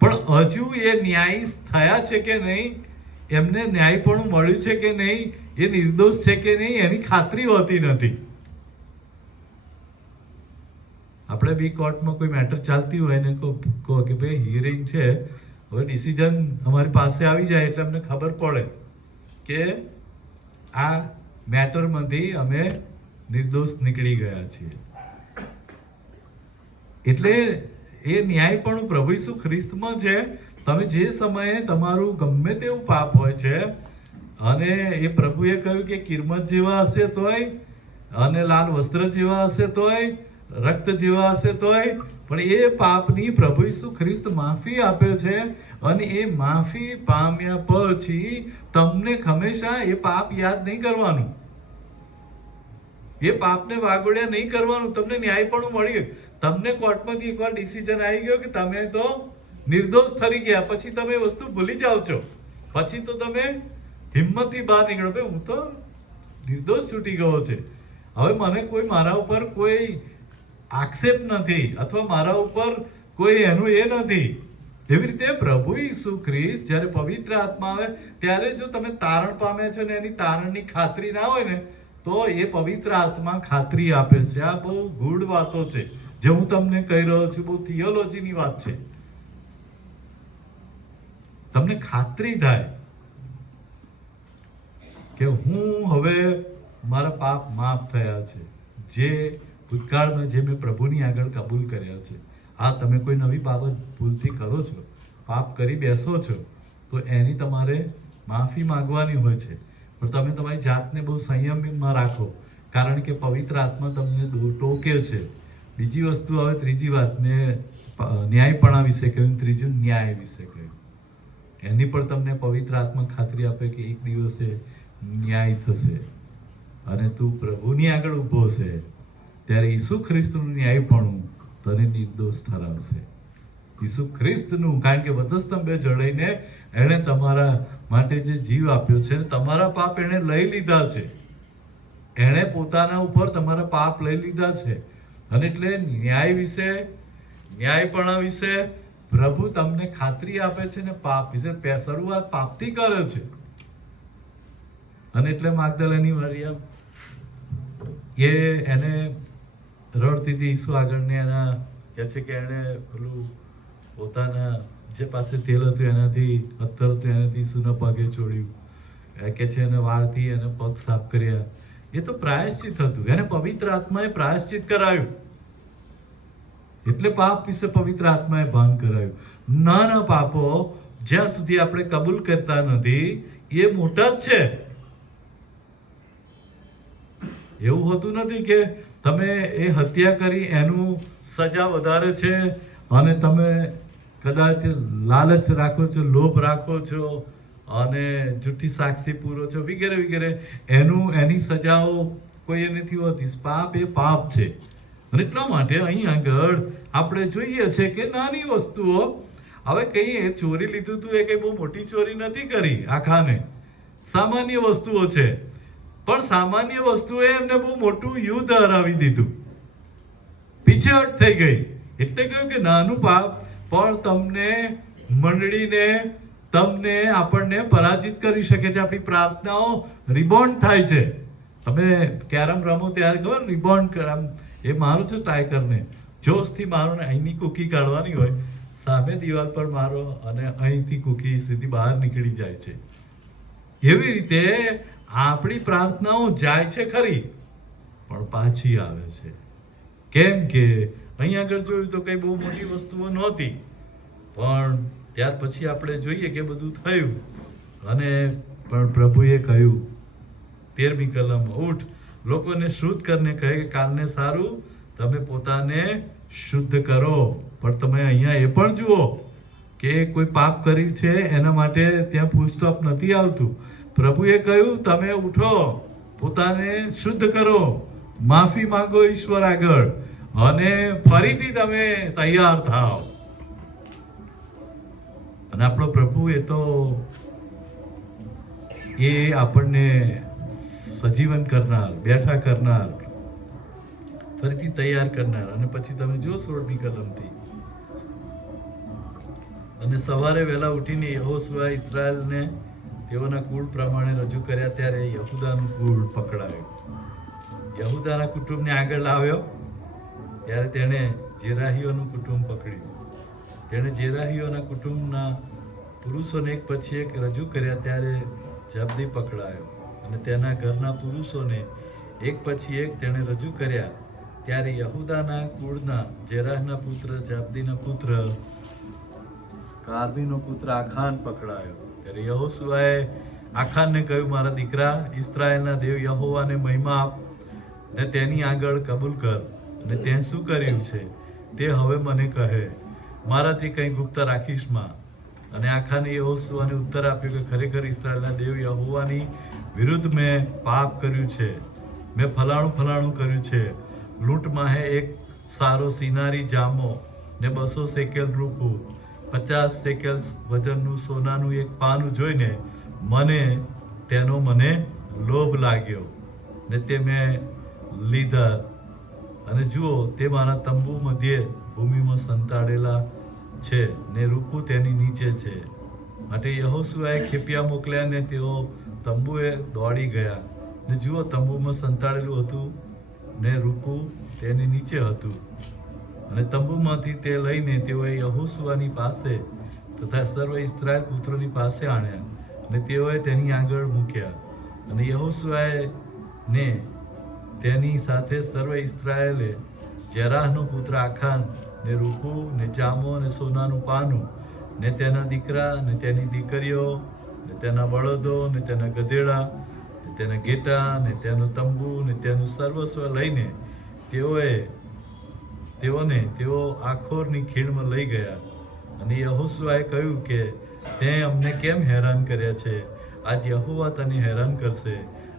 પણ હજુ એ ન્યાયી થયા છે કે નહીં, એમને ન્યાયપણું મળ્યું છે કે નહીં, એ નિર્દોષ છે કે નહીં, એની ખાતરી હોતી નથી. આપણે બી કોર્ટમાં કોઈ મેટર ચાલતી હોય ને કહો કે ભાઈ હિયરિંગ છે, હવે ડિસિઝન અમારી પાસે આવી જાય એટલે અમને ખબર પડે કે આ મેટરમાંથી અમે નિર્દોષ નીકળી ગયા છીએ. એટલે એ ન્યાયપણું પ્રભુ ઈસુ ખ્રિસ્તમાં છે. તમે જે સમયે તમારું ગમે તેવું પાપ હોય છે અને એ પ્રભુએ કહ્યું કે કિરમત જેવા હશે તોય અને લાલ વસ્ત્ર જેવા હશે તોય, રક્ત જેવા હશે તોય, પણ એ પાપની પ્રભુ ઈસુ ખ્રિસ્ત માફી આપે છે. અને એ માફી પામ્યા પછી તમને હંમેશા એ પાપ યાદ નહીં કરવાનું, એ પાપને વાગોડ્યા નહીં કરવાનું. તમને ન્યાયપણું મળી ગયું. તમને કોર્ટમાંથી એકવાર ડિસિઝન આવી ગયો કે તમે તો નિર્દોષ થઈ ગયા, પછી તમે વસ્તુ ભૂલી જાઓ છો. પછી તો તમે હિંમતથી બહાર નીકળો, ભાઈ હું તો નિર્દોષ છૂટી ગયો છે, હવે મને કોઈ મારા ઉપર કોઈ આક્ષેપ નથી, અથવા મારા ઉપર કોઈ એનું એ નથી. એવી રીતે પ્રભુ ઈસુ ખ્રિસ્ત જ્યારે પવિત્ર આત્મા આવે ત્યારે જો તમે તારણ પામ્યા છો ને એની તારણની ખાતરી ના હોય ને, તો એ પવિત્ર આત્મા ખાતરી આપે છે. આ બહુ ગૂઢ વાતો છે જે હું તમને કહી રહ્યો છું, બહુ થિયોલોજીની વાત છે. તમને ખાતરી થાય કે હું હવે મારા પાપ માફ થયા છે, જે ભૂતકાળમાં જે મેં પ્રભુની આગળ કબૂલ કર્યા છે. હા, તમે કોઈ નવી બાબત ભૂલથી કરો છો, પાપ કરી બેસો છો, તો એની તમારે માફી માંગવાની હોય છે. પણ તમે તમારી જાતને બહુ સંયમમાં રાખો, કારણ કે પવિત્ર આત્મા તમને ટોકે છે. બીજી વસ્તુ, હવે ત્રીજી વાત, મેં ન્યાયપણા વિશે કહ્યું, ત્રીજું ન્યાય વિશે કહ્યું. એની પણ તમને પવિત્ર આત્મા ખાતરી આપે કે એક દિવસે ન્યાય થશે અને તું પ્રભુની આગળ ઊભો છે ત્યારે ઈસુ ખ્રિસ્તનું ન્યાયપણું તને નિર્દોષ ઠરાવશે. ઈસુ ખ્રિસ્તનું, કારણ કે વધસ્તંભે ચડાઈને એણે તમારા માટે જે જીવ આપ્યો છે, તમારા પાપ એણે લઈ લીધા છે, એણે પોતાના ઉપર તમારા પાપ લઈ લીધા છે. અને એટલે ન્યાય વિશે, ન્યાયપણા વિશે પ્રભુ તમને ખાતરી આપે છે ને પાપ વિશે. શરૂઆત પાપથી કરે છે. અને એટલે માગદલેની મરિયમ એને રડતી હતી ઈસુ આગળ ને એના કહે છે કે એણે પેલું પોતાના જે પાસે તેલ હતું એનાથી, અત્તર હતું એનાથી ઈસુના પગે ચોડ્યું. કે છે એને વાળથી એને પગ સાફ કર્યા. એ તો પ્રાયશ્ચિત હતું, એને પવિત્ર આત્માએ પ્રાયશ્ચિત કરાયું. એટલે પાપ વિશે પવિત્ર આત્માએ ભાન કરાયું. નાના પાપો જ્યાં સુધી આપણે કબૂલ કરતા નથી એ મોટા જ છે. એવું હોતું નથી કે તમે એ હત્યા કરી એનું સજા વધારે છે અને તમે કદાચ લાલચ રાખો છો, લોભ રાખો છો અને જૂઠી સાક્ષી પૂરો છો વગેરે વગેરે, એની સજાઓ કોઈ નથી હોતી. પાપ એ પાપ છે. અને એટલા માટે અહીં આગળ આપણે જોઈએ છે કે નાની વસ્તુઓ, હવે કઈ ચોરી લીધું તું એ કઈ બહુ મોટી ચોરી નથી કરી, આખાને સામાન્ય વસ્તુઓ છે, પણ સામાન્ય વસ્તુએ એમને બહુ મોટું યુદ્ધ હરાવી દીધું, પીછેહટ થઈ ગઈ. એટલે કહ્યું કે નાનું પાપ પણ તમને મંડળીને, તમને, આપણને પરાજિત કરી શકે છે. આપણી પ્રાર્થનાઓ રિબોન્ડ થાય છે. તમે કેરમ રમો ત્યારે ખબર રિબોન્ડ એ મારું છે સ્ટ્રાઇકરને, જોશથી મારો ને અહીંની કૂકી કાઢવાની હોય, સામે દિવાલ પર મારો અને અહીંથી કૂકી સીધી બહાર નીકળી જાય છે. એવી રીતે આપણી પ્રાર્થનાઓ જાય છે ખરી, પણ પાછી આવે છે. કેમ કે અહીં આગળ જોયું તો કઈ બહુ મોટી વસ્તુઓ નહોતી, પણ ત્યાર પછી આપણે જોઈએ કે બધું થયું, અને પણ પ્રભુએ કહ્યું 13મી કલમ, ઉઠ લોકોને શુદ્ધ કરને કહે કે કાલને સારું તમે પોતાને શુદ્ધ કરો. પણ તમે અહીંયા એ પણ જુઓ કે કોઈ પાપ કર્યું છે એના માટે ત્યાં ફૂલ સ્ટોપ નથી આવતું. પ્રભુએ કહ્યું તમે ઉઠો, પોતાને શુદ્ધ કરો, માફી માંગો ઈશ્વર આગળ, અને ફરીથી તમે તૈયાર થાઓ. અને આપણો પ્રભુ એ તો એ આપણને સજીવન કરનાર, બેઠા કરનાર, ફરીથી તૈયાર કરનાર. અને પછી તમે જો 16મી કલમથી, અને સવારે વહેલા ઉઠીને યહોશુઆ ઇસ્રાએલને તેઓના કુળ પ્રમાણે રજૂ કર્યા, ત્યારે યહૂદાનું કુળ પકડાયું. યહૂદાના કુટુંબને આગળ લાવ્યો ત્યારે તેણે જેરાહીઓનું કુટુંબ પકડ્યું. તેણે જેરાહીઓના કુટુંબના પુરુષોને એક પછી એક રજૂ કર્યા, ત્યારે જબ્દી પકડાયો. અને તેના ઘરના પુરુષોને એક પછી એક તેણે રજૂ કર્યા, ત્યારે યહૂદાના કુળના જેરાહના પુત્ર જબ્દીના પુત્ર કાર્મીનો પુત્ર આખાન પકડાયો. ત્યારે યહોશુઆએ આખાનને કહ્યું, મારા દીકરા, ઇસ્રાએલના દેવ યહોવાને મહિમા આપ ને તેની આગળ કબૂલ કર, અને તે શું કર્યું છે તે હવે મને કહે, મારાથી કંઈ ગુપ્ત રાખીશ માં. અને આખાને યહોશુઆને ઉત્તર આપ્યો કે ખરેખર ઇસ્રાએલના દેવ યહોવાની વિરુદ્ધ મેં પાપ કર્યું છે. મેં ફલાણું કર્યું છે. લૂંટમાં એક સારો સિનારી જામો ને 200 શેકેલ રૂપું, 50 શેકેલ વજનનું સોનાનું એક પાનું જોઈને તેનો મને લોભ લાગ્યો ને તે મેં લીધા. અને જુઓ, તે મારા તંબુ મધ્યે ભૂમિમાં સંતાડેલા છે ને રૂપું તેની નીચે છે. માટે યહોશુઆએ ખેપિયા મોકલ્યા ને તેઓ તંબુએ દોડી ગયા, ને જુઓ, તંબુમાં સંતાડેલું હતું ને રૂપું તેની નીચે હતું. અને તંબુમાંથી તે લઈને તેઓએ યહોશુઆની પાસે તથા સર્વ ઇસ્રાએલ પુત્રોની પાસે આણ્યા, અને તેઓએ તેની આગળ મૂક્યા. અને યહોશુઆએ ને તેની સાથે સર્વ ઇસ્રાએલે જેરાહનો પુત્ર આખાન ને રૂપું ને જામો ને સોનાનું પાનું ને તેના દીકરા ને તેની દીકરીઓ ને તેના બળદો ને તેના ગધેડા ને તેના ઘેટા ને તેનું તંબુ ને તેનું સર્વસ્વ લઈને તેઓ આખોરની ખીણમાં લઈ ગયા. અને યહોશુઆએ કહ્યું કે તે અમને કેમ હેરાન કર્યા છે? આજ યહોવા તને હેરાન કરશે.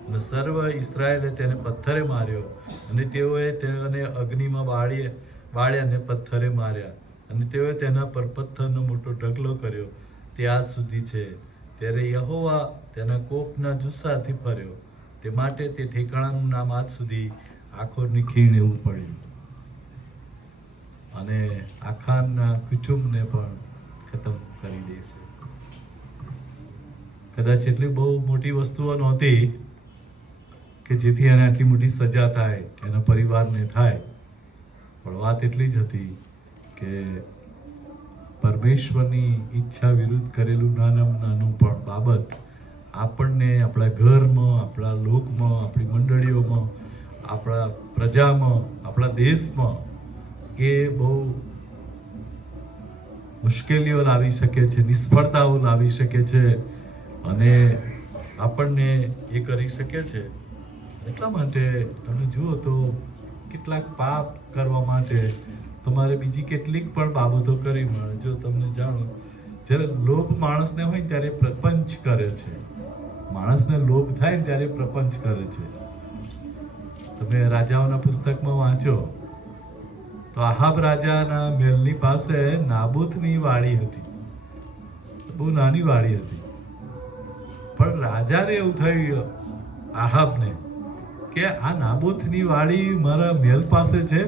અને સર્વ ઇસ્રાએલે તેને પથ્થરે માર્યો, અને તેઓએ તેને અગ્નિમાં બાળ્યા ને પથ્થરે માર્યા. અને તેઓએ તેના પર પથ્થરનો મોટો ઢગલો કર્યો, તે આજ સુધી છે. ત્યારે યહોવા તેના કોપના જુસ્સાથી ફર્યો, તે માટે તે ઠેકાણાનું નામ આજ સુધી આખોરની ખીણ એવું પડ્યું. અને આખાનના કુટુંબને પણ ખતમ કરી દે છે. કદાચ એટલી બહુ મોટી વસ્તુઓ નહોતી કે જેથી એને આટલી મોટી સજા થાય, એના પરિવારને થાય, પણ વાત એટલી જ હતી કે પરમેશ્વરની ઈચ્છા વિરુદ્ધ કરેલું નાનું પણ બાબત આપણને આપણા ઘરમાં, આપણા લોકમાં, આપણી મંડળીઓમાં, આપણા પ્રજામાં, આપણા દેશમાં એ બહુ મુશ્કેલીઓ લાવી શકે છે, નિષ્ફળતાઓ લાવી શકે છે, અને આપણને એ કરી શકે છે. એટલા માટે તમે જુઓ તો કેટલાક પાપ કરવા માટે તમારે બીજી કેટલીક પણ બાબતો કરવી મળે. જો તમને જાણો, જ્યારે લોભ માણસને હોય ત્યારે પ્રપંચ કરે છે. માણસને લોભ થાય ત્યારે પ્રપંચ કરે છે. તમે રાજાઓના પુસ્તકમાં વાંચો તો આહાબ રાજાના મહેલની પાસે નાબૂતની વાડી હતી. બહુ નાની વાડી હતી, પણ રાજાને એવું થયું આહાબને કે આ નાબૂતની વાડી મારા મહેલ પાસે છે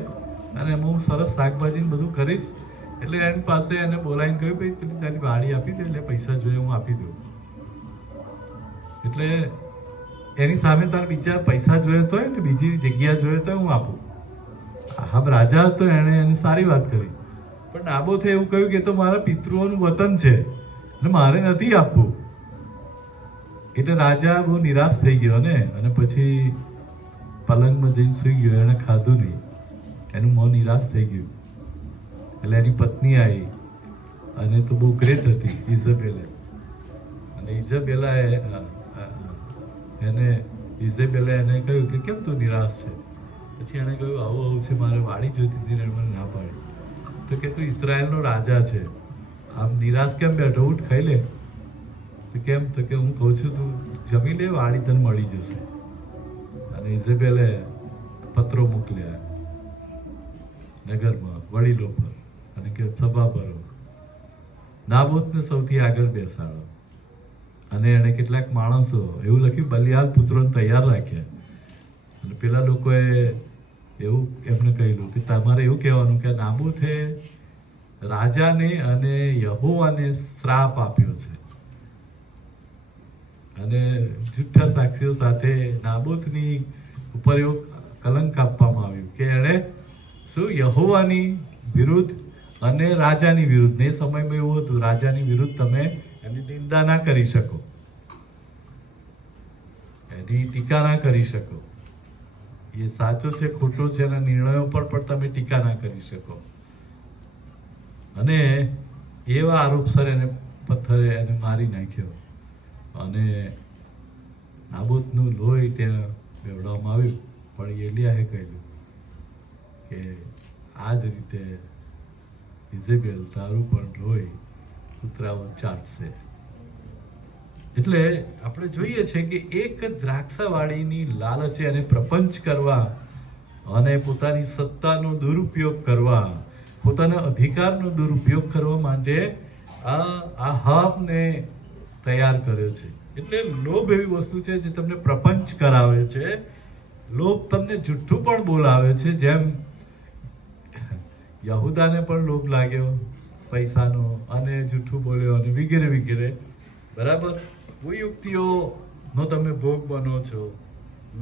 અને હું સરસ શાકભાજી બધું કરીશ. એટલે એની પાસે એને બોલાવીને કહ્યું, ભાઈ પેલી તારી વાડી આપી દે, એટલે પૈસા જોઈએ હું આપી દઉં. એટલે એની સામે તારે બીજા પૈસા જોઈએ તો હોય ને બીજી જગ્યા જોઈએ તો હું આપું. આહાબ રાજા હતો, એણે એને સારી વાત કરી, પણ નાબોથે એવું કહ્યું કે તો મારા પિતૃઓનું વતન છે અને મારે નથી આપવું. એટલે રાજા બહુ નિરાશ થઈ ગયો ને, અને પછી પલંગમાં જઈને સૂઈ ગયો. એણે ખાધું નહીં, એનું મન નિરાશ થઈ ગયું. એટલે એની પત્ની આવી, અને તો બહુ ગ્રેટ હતી ઇઝાબેલે, અને ઇઝાબેલે એને કહ્યું કે કેમ તું નિરાશ છે? પછી એણે કહ્યું આવું આવું છે, મારે વાડી જોઈતી હતી ને મને ના પાડી. તો કે તું ઇઝરાયલનો રાજા છે, આમ નિરાશ કેમ બેઠો? ઉઠ ખાઈ લે. તો કેમ? તો કે હું કહું છું તું જમી લે, વાડી તને મળી જશે. અને ઇઝાબેલે પત્રો મોકલ્યા નગરમાં વડીલો પર, અને કે સભા ભરો, નાબોતને સૌથી આગળ બેસાડો. અને એણે કેટલાક માણસો એવું લખ્યું, બલિયાલ પુત્રોને તૈયાર રાખ્યા. અને પેલા લોકોએ એવું એમને કહેલું કે તમારે એવું કહેવાનું કે નાબોથે રાજાને અને યહોવાને શ્રાપ આપ્યો છે. અને જુઠ્ઠા સાક્ષીઓ સાથે નાબોથની ઉપર એવું કલંક આપવામાં આવ્યું કે એણે શું યહોવાની વિરુદ્ધ અને રાજાની વિરુદ્ધ. એ સમયમાં એવું હતું, રાજાની વિરુદ્ધ તમે એની નિંદા ના કરી શકો, એની ટીકા ના કરી શકો. એ સાચો છે ખોટો છે એના નિર્ણયો પર પણ તમે ટીકા ના કરી શકો. અને એવા આરોપસર એને પથ્થરે એને મારી નાખ્યો, અને નાબોતનું લોહી ત્યાં બેવડાવવામાં આવ્યું. પણ એલિયાએ કહ્યું કે આ જ રીતે ઇઝેબેલ તારું પણ લોહી કૂતરાઓ ચાટશે. એટલે આપણે જોઈએ છે કે એક દ્રાક્ષાવાળીની લાલચે એને પ્રપંચ કરવા અને પોતાની સત્તાનો દુરુપયોગ કરવા, પોતાના અધિકારનો દુરુપયોગ કરવા માટે આહાબને તૈયાર કર્યો છે. એટલે લોભ એવી વસ્તુ છે જે તમને પ્રપંચ કરાવે છે. લોભ તમને જુઠ્ઠું પણ બોલાવે છે. જેમ યહૂદાને પણ લોભ લાગ્યો પૈસાનો, અને જૂઠું બોલ્યો, અને વગેરે વગેરે. બરાબર, કુયુક્તિઓનો તમે ભોગ બનો છો.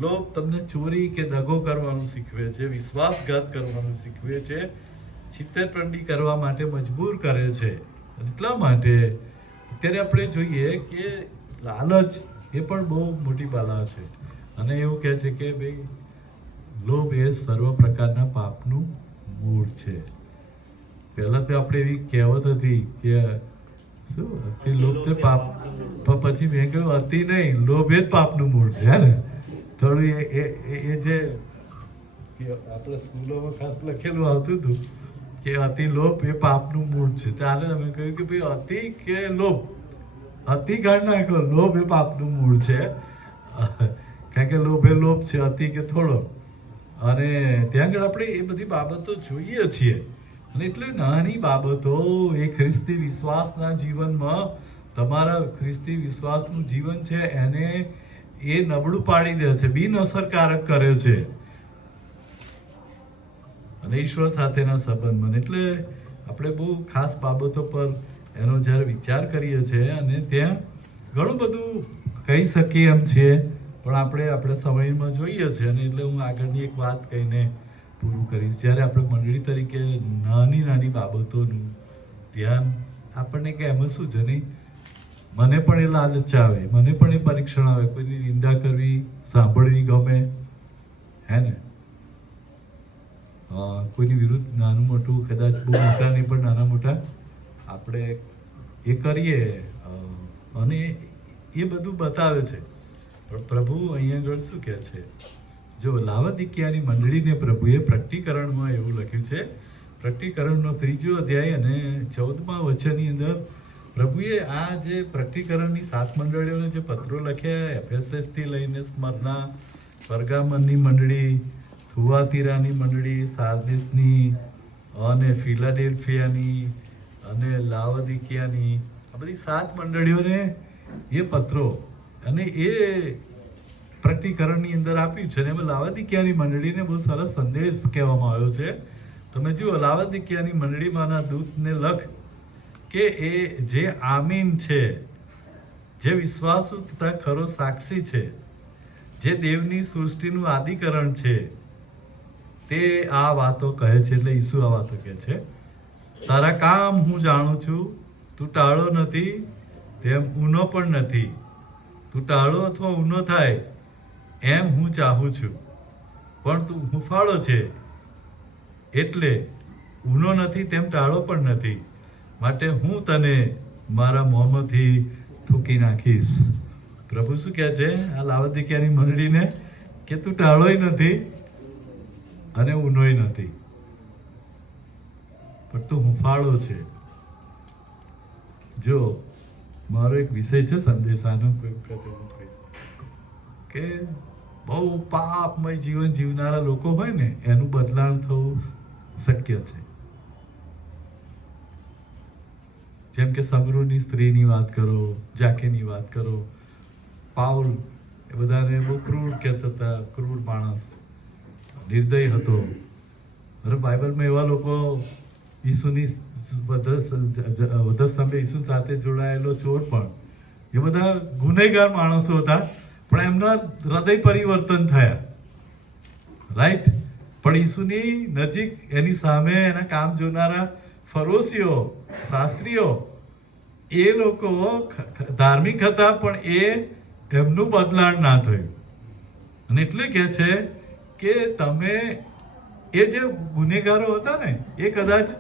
લોભ તમને ચોરી કે દગો કરવાનું શીખવે છે, વિશ્વાસઘાત કરવાનું શીખવે છે, છિતરપિંડી કરવા માટે મજબૂર કરે છે. એટલા માટે અત્યારે આપણે જોઈએ કે લાલચ એ પણ બહુ મોટી બાલા છે. અને એવું કહે છે કે ભાઈ લોભ એ સર્વ પ્રકારના પાપનું મૂળ છે. પહેલા તો આપણે એવી કહેવત હતી કે શું અતિ લોભ તે પાપ, પણ પછી મેં કહ્યું અતિ નહીં, લોભ એ જ પાપનું મૂળ છે. હે ને? થોડું એ જે આપણે સ્કૂલોમાં ખાસ લખેલું આવતું હતું કે અતિ લોભ એ પાપનું મૂળ છે. ત્યારે અમે કહ્યું કે ભાઈ અતિ કે લોભ, અતિ કાઢી નાખો, લોભ એ પાપનું મૂળ છે. કારણ કે લોભ એ લોભ છે, અતિ કે થોડો. અને ત્યાં આગળ આપણે એ બધી બાબતો જોઈએ છીએ. અને એટલે નાની બાબતો એ ખ્રિસ્તી વિશ્વાસના જીવનમાં, તમારા ખ્રિસ્તી વિશ્વાસનું જીવન છે એને એ નબળું પાડી દે છે, બિન અસરકારક કરે છે. અને ઈશ્વર સાથેના સંબંધમાં એટલે આપણે બહુ ખાસ બાબતો પર એનો જ્યારે વિચાર કરીએ છીએ, અને ત્યાં ઘણું બધું કહી શકીએ એમ છીએ, પણ આપણે આપણા સમયમાં જોઈએ છે. અને એટલે હું આગળની એક વાત કહીને પૂરું કરીશ. જ્યારે આપણે મંડળી તરીકે નાની નાની બાબતોનું ધ્યાન આપણને કે એમાં શું છે નહીં, મને પણ એ લાલચ આવે, મને પણ એ પરીક્ષણ આવે, કોઈની નિંદા કરવી, સાંભળવી ગમે, હે ને? કોઈની વિરુદ્ધ નાનું મોટું, કદાચ બહુ મોટા નહીં પણ નાના મોટા આપણે એ કરીએ, અને એ બધું બતાવે છે. પણ પ્રભુ અહીંયા આગળ શું કહે છે? જો લાવદિકિયાની મંડળીને પ્રભુએ પ્રકટીકરણમાં એવું લખ્યું છે, પ્રકટીકરણનો 3 અધ્યાય અને 14મા વચનની અંદર પ્રભુએ આ જે પ્રકટીકરણની 7 મંડળીઓને જે પત્રો લખ્યા, એફેસસથી લઈને સ્મરના, પરગામનની મંડળી, થુઆતીરાની મંડળી, સાર્દિસની, અને ફિલાડેલ્ફિયાની, અને લાવદિકિયાની, આ બધી 7 મંડળીઓને એ પત્રો અને એ પ્રકટીકરણની અંદર આપ્યું છે. અને એમાં લાવદિકિયાની મંડળીને બહુ સરસ સંદેશ કહેવામાં આવ્યો છે. તમે જુઓ, લાવદિકિયાની મંડળીમાંના દૂતને લખ કે એ જે આમીન છે, જે વિશ્વાસુ તથા ખરો સાક્ષી છે, જે દેવની સૃષ્ટિનું આદિકરણ છે, તે આ વાતો કહે છે. એટલે ઈસુ આ વાતો કહે છે, તારા કામ હું જાણું છું, તું ટાળો નથી તેમ ઊનો પણ નથી. તું ટાળો અથવા ઊનો થાય એમ હું ચાહું છું, પણ તું હુંફાળો છે, એટલે ઊનો નથી તેમ ટાળો પણ નથી. માટે હું તને મારા મોંમાંથી થૂકી નાખીશ. પ્રભુ શું કહે છે આ લાવદિકિયાની મંડળીને કે તું ટાળોય નથી અને ઊનોય નથી, પણ તું હુંફાળો છે. જો મારો એક વિષય છે સંદેશાનો, કોઈ વખત એવું કહીશ કે બહુ પાપમય જીવન જીવનારા લોકો હોય ને એનું બદલાણ થવું શક્ય છે. જેમ કે સમરૂની સ્ત્રીની વાત કરો, જાકીની વાત કરો, પાઉલ એ બધાને બહુ ક્રૂર કહેતા હતા, ક્રૂર માણસ, નિર્દય હતો. અને બાઇબલમાં એવા લોકો ઈસુની વધસ્તંભે ઈસુ સાથે જોડાયેલો ચોર પણ, એ બધા ગુનેગાર માણસો હતા, પણ એમના હૃદય પરિવર્તન થયા, રાઈટ. પણ ઈસુની નજીક એની સામે એના કામ જોનારા ફરોશીઓ, શાસ્ત્રીઓ, એ લોકો ધાર્મિક હતા, પણ એમનું બદલાણ ના થયું. અને એટલે કહે છે કે તમે એ જે ગુનેગારો હતા ને, એ કદાચ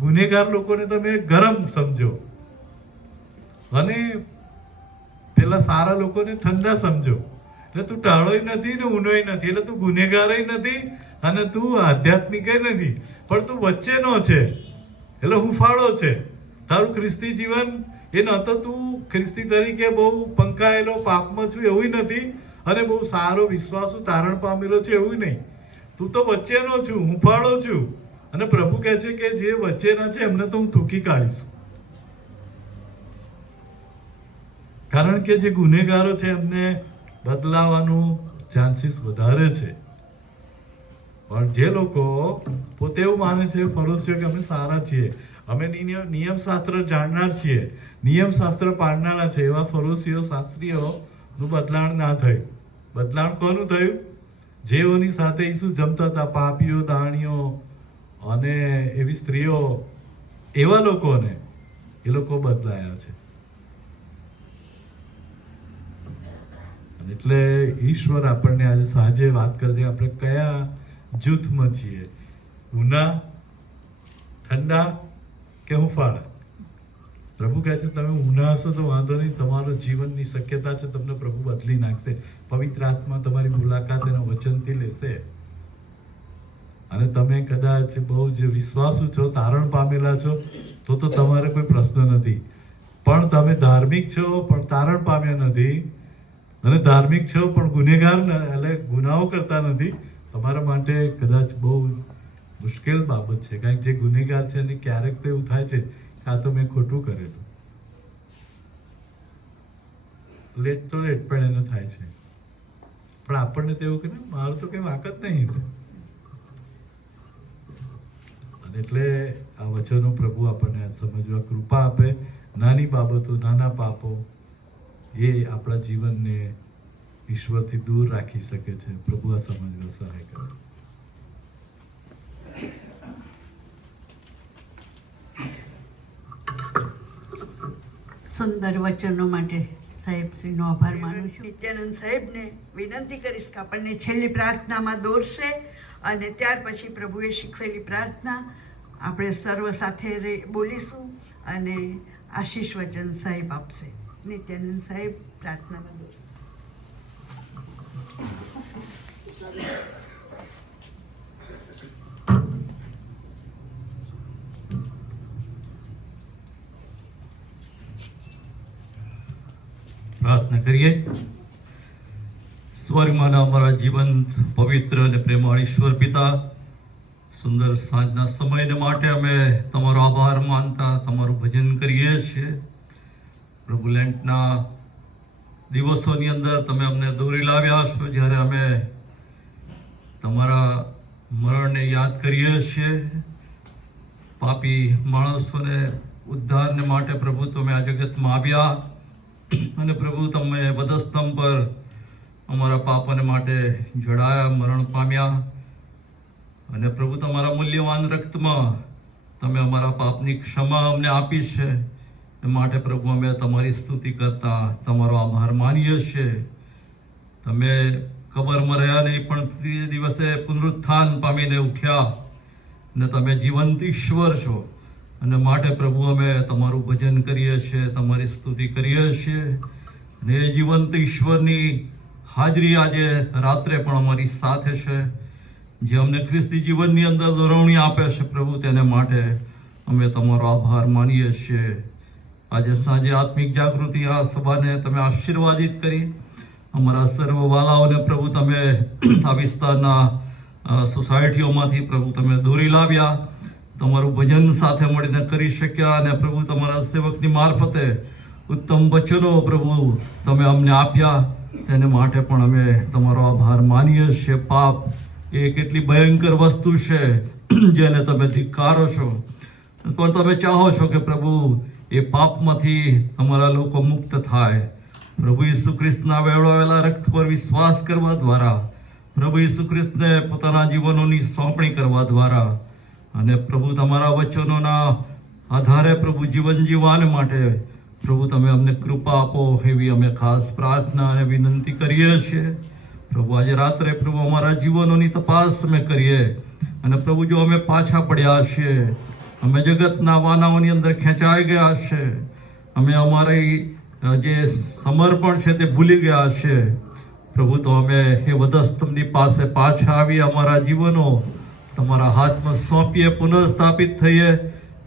ગુનેગાર લોકોને તમે ગરમ સમજો અને પેલા સારા લોકોને ઠંડા સમજો. એટલે તું ટાળોય નથી ને ઊનોય નથી, એટલે તું ગુનેગારય નથી અને તું આધ્યાત્મિકય નથી, પણ તું વચ્ચેનો છે. એટલે હુંફાળો છે. તારું ખ્રિસ્તી જીવન એ ન તો તું ખ્રિસ્તી તરીકે બહુ પંકાયેલો પાપમાં છું એવું નથી, અને બહુ સારો વિશ્વાસુ તારણ પામેલો છે એવું નહીં. તું તો વચ્ચેનો છું, હુંફાળો છું. અને પ્રભુ કહે છે કે જે વચ્ચેના છે એમને તો હું થૂકી કાઢીશ. કારણ કે જે ગુનેગારો છે એમને બદલાવાનું ચાન્સીસ વધારે છે. પણ જે લોકો પોતે એવું માને છે ફરોશીઓ કે અમે સારા છીએ, અમે નિયમ શાસ્ત્ર જાણનાર છીએ, નિયમ શાસ્ત્ર પાડનારા છે, એવા ફરોશીઓ, શાસ્ત્રીઓનું બદલાણ ના થયું. બદલાણ કોનું થયું? જેઓની સાથે ઈસુ જમતા હતા, પાપીઓ, દાણીઓ અને એવી સ્ત્રીઓ, એવા લોકોને એ લોકો બદલાયા છે. એટલે ઈશ્વર આપણને આજે સાંજે વાત કરે છે આપણે કયા જૂથમાં છીએ, ઊના, ઠંડા કે હુંફાળા. પ્રભુ કહે છે તમે ઊના હશો તો વાંધો નહીં, તમારો જીવનની શક્યતા છે તમને પ્રભુ બદલી નાખશે. પવિત્ર આત્મા તમારી મુલાકાત એના વચનથી લેશે, અને તમે કદાચ બહુ જે વિશ્વાસુ છો, તારણ પામેલા છો, તો તમારે કોઈ પ્રશ્ન નથી. પણ તમે ધાર્મિક છો પણ તારણ પામ્યા નથી, અને ધાર્મિક છો પણ ગુનેગાર એટલે ગુનાઓ કરતા નથી, તમારા માટે કદાચ બહુ મુશ્કેલ બાબત છે. કારણ કે જે ગુનેગાર છે એને ક્યારેક તો એવું થાય છે કે આ તો મેં ખોટું કરેલું. લેટ તો લેટ પણ એને થાય છે, પણ આપણને તો એવું કે મારું તો કઈ વાંક જ નહીં. અને એટલે આ વચનો પ્રભુ આપણને સમજવા કૃપા આપે. નાની બાબતો, નાના પાપો એ આપણા જીવનને ઈશ્વરથી દૂર રાખી શકે છે. પ્રભુ આ સમજવા સહાય કરે. સુંદર વચનો માટે સાહેબ શ્રીનો આભાર માનું છું. નિત્યાનંદ સાહેબને વિનંતી કરીશ કે આપણને છેલ્લી પ્રાર્થનામાં દોરશે, અને ત્યાર પછી પ્રભુએ શીખવેલી પ્રાર્થના આપણે સર્વ સાથે બોલીશું, અને આશીષ વચન સાહેબ આપશે. નિત્યાનંદ સાહેબ પ્રાર્થનામાં દોરશે. પ્રાર્થના કરીએ. સ્વર્ગમાંના અમારા જીવંત, પવિત્ર અને પ્રેમાળ ઈશ્વર પિતા, સુંદર સાંજના સમયને માટે અમે તમારો આભાર માનતા તમારું ભજન કરીએ છીએ. પ્રભુ, લેન્ટના દિવસોની અંદર તમે અમને દોરી લાવ્યા છો, જ્યારે અમે તમારા મરણને યાદ કરીએ છીએ. પાપી માણસોને ઉદ્ધારને માટે પ્રભુ તમે આ જગતમાં આવ્યા, અને પ્રભુ તમે વધસ્તંભ પર અમારા પાપોને માટે જડાયા, મરણ પામ્યા, અને પ્રભુ તમારા મૂલ્યવાન રક્તમાં તમે અમારા પાપની ક્ષમા અમને આપી છે. માટે પ્રભુ અમે તમારી સ્તુતિ કરતા તમારો આભાર માનીએ છીએ. તમે કબરમાં રહ્યા નહીં પણ ત્રીજે દિવસે પુનરુત્થાન પામીને ઉઠ્યા ને તમે જીવંત ઈશ્વર છો. અને માટે પ્રભુ અમે તમારું ભજન કરીએ છીએ, તમારી સ્તુતિ કરીએ છીએ. અને એ જીવંત ઈશ્વરની હાજરી આજે રાત્રે પણ અમારી સાથે છે, જે અમને ખ્રિસ્તી જીવનની અંદર દોરવણી આપે છે. પ્રભુ તેને માટે અમે તમારો આભાર માનીએ છીએ. આજે સાંજે આત્મિક જાગૃતિ આ સભાને તમે આશીર્વાદિત કરી અમારા સર્વ વાલાઓને પ્રભુ તમે આ વિસ્તારના સોસાયટીઓમાંથી પ્રભુ તમે દોરી લાવ્યા, તમારું ભજન સાથે મળીને કરી શક્યા. અને પ્રભુ તમારા સેવકની મારફતે ઉત્તમ વચનો પ્રભુ તમે અમને આપ્યા, તેને માટે પણ અમે તમારો આભાર માનીએ છીએ. પાપ એ કેટલી ભયંકર વસ્તુ છે જેને તમે ધિક્કારો છો, પણ તમે ચાહો છો કે પ્રભુ એ પાપમાંથી તમારા લોકો મુક્ત થાય. પ્રભુ ઈસુ ખ્રિસ્તના વહેવડાવેલા રક્ત પર વિશ્વાસ કરવા દ્વારા, પ્રભુ ઈસુ ખ્રિસ્તને પોતાના જીવનોની સોંપણી કરવા દ્વારા અને પ્રભુ તમારા વચનોના આધારે પ્રભુ જીવન જીવવા માટે પ્રભુ તમે અમને કૃપા આપો, એવી અમે ખાસ પ્રાર્થના અને વિનંતી કરીએ છીએ. પ્રભુ આજે રાત્રે પ્રભુ અમારા જીવનોની તપાસ અમે કરીએ અને પ્રભુ જો અમે પાછા પડ્યા છીએ, અમે જગતના વાનાઓની અંદર ખેંચાઈ ગયા છે, અમે અમારી જે સમર્પણ છે તે ભૂલી ગયા છે, પ્રભુ તો અમે એ વધસ્તંભની પાસે પાછા આવી અમારા જીવનો તમારા હાથમાં સોંપીએ, પુનઃસ્થાપિત થઈએ,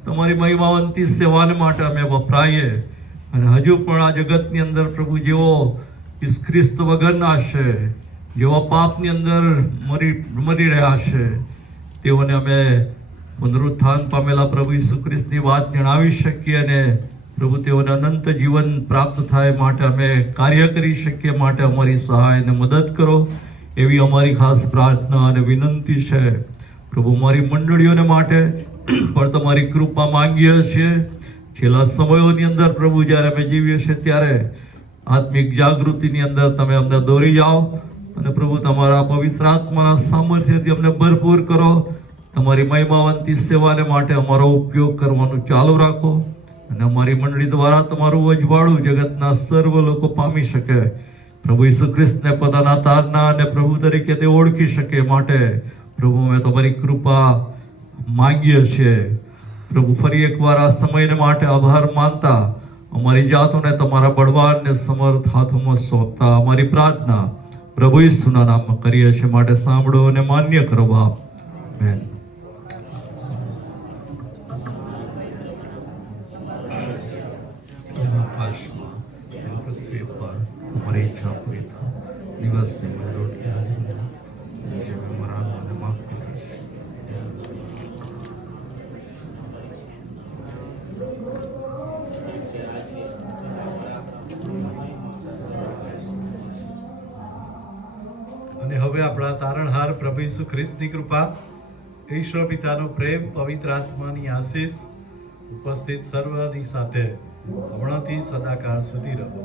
તમારી મહિમાવંતી સેવાને માટે અમે વપરાઈએ. અને હજુ પણ આ જગતની અંદર પ્રભુ જેવો ખ્રિસ્ત વગરના છે, જેઓ પાપની અંદર મરી રહ્યા છે, તેઓને અમે પુનરુત્થાન પામેલા પ્રભુ ઈસુ ખ્રિસ્તની વાત જણાવી શકીએ અને પ્રભુ તેઓને અનંત જીવન પ્રાપ્ત થાય માટે અમે કાર્ય કરી શકીએ. માટે અમારી સહાય અને મદદ કરો, એવી અમારી ખાસ પ્રાર્થના અને વિનંતી છે. પ્રભુ અમારી મંડળીઓને માટે પણ તમારી કૃપા માંગીએ છીએ. છેલ્લા સમયોની અંદર પ્રભુ જ્યારે અમે જીવીએ છીએ ત્યારે આત્મિક જાગૃતિની અંદર તમે અમને દોરી જાઓ અને પ્રભુ તમારા પવિત્ર આત્માના સામર્થ્યથી અમને ભરપૂર કરો. તમારી મહિમાવંતી સેવાને માટે અમારો ઉપયોગ કરવાનું ચાલુ રાખો અને અમારી મંડળી દ્વારા તમારું અજવાળું જગતના સર્વ લોકો પામી શકે, પ્રભુ ઈસુ ખ્રિસ્તને પોતાના તારના અને પ્રભુ તરીકે તે ઓળખી શકે. માટે પ્રભુ અમે તમારી કૃપા માંગીએ છીએ. પ્રભુ ફરી એકવાર આ સમયને માટે આભાર માનતા અમારી જાતોને તમારા બળવાન ને સમર્થ હાથોમાં સોંપતા અમારી પ્રાર્થના પ્રભુ ઈસુના નામમાં કરીએ છીએ. માટે સાંભળો અને માન્ય કરો બાપ. આમેન. પૃથ્વી પર અમારી ઈચ્છા પૂરી થાય. દિવસની રોટલી આજે અમારા મને માફ કરે છે. અને હવે આપણા તારણહાર પ્રભુ ઈસુ ખ્રિસ્તની કૃપા, ઈશ્વર પિતાનો પ્રેમ, પવિત્ર આત્માની આશીષ ઉપસ્થિત સર્વની સાથે હમણાંથી સદાકાળ સુધી રહો.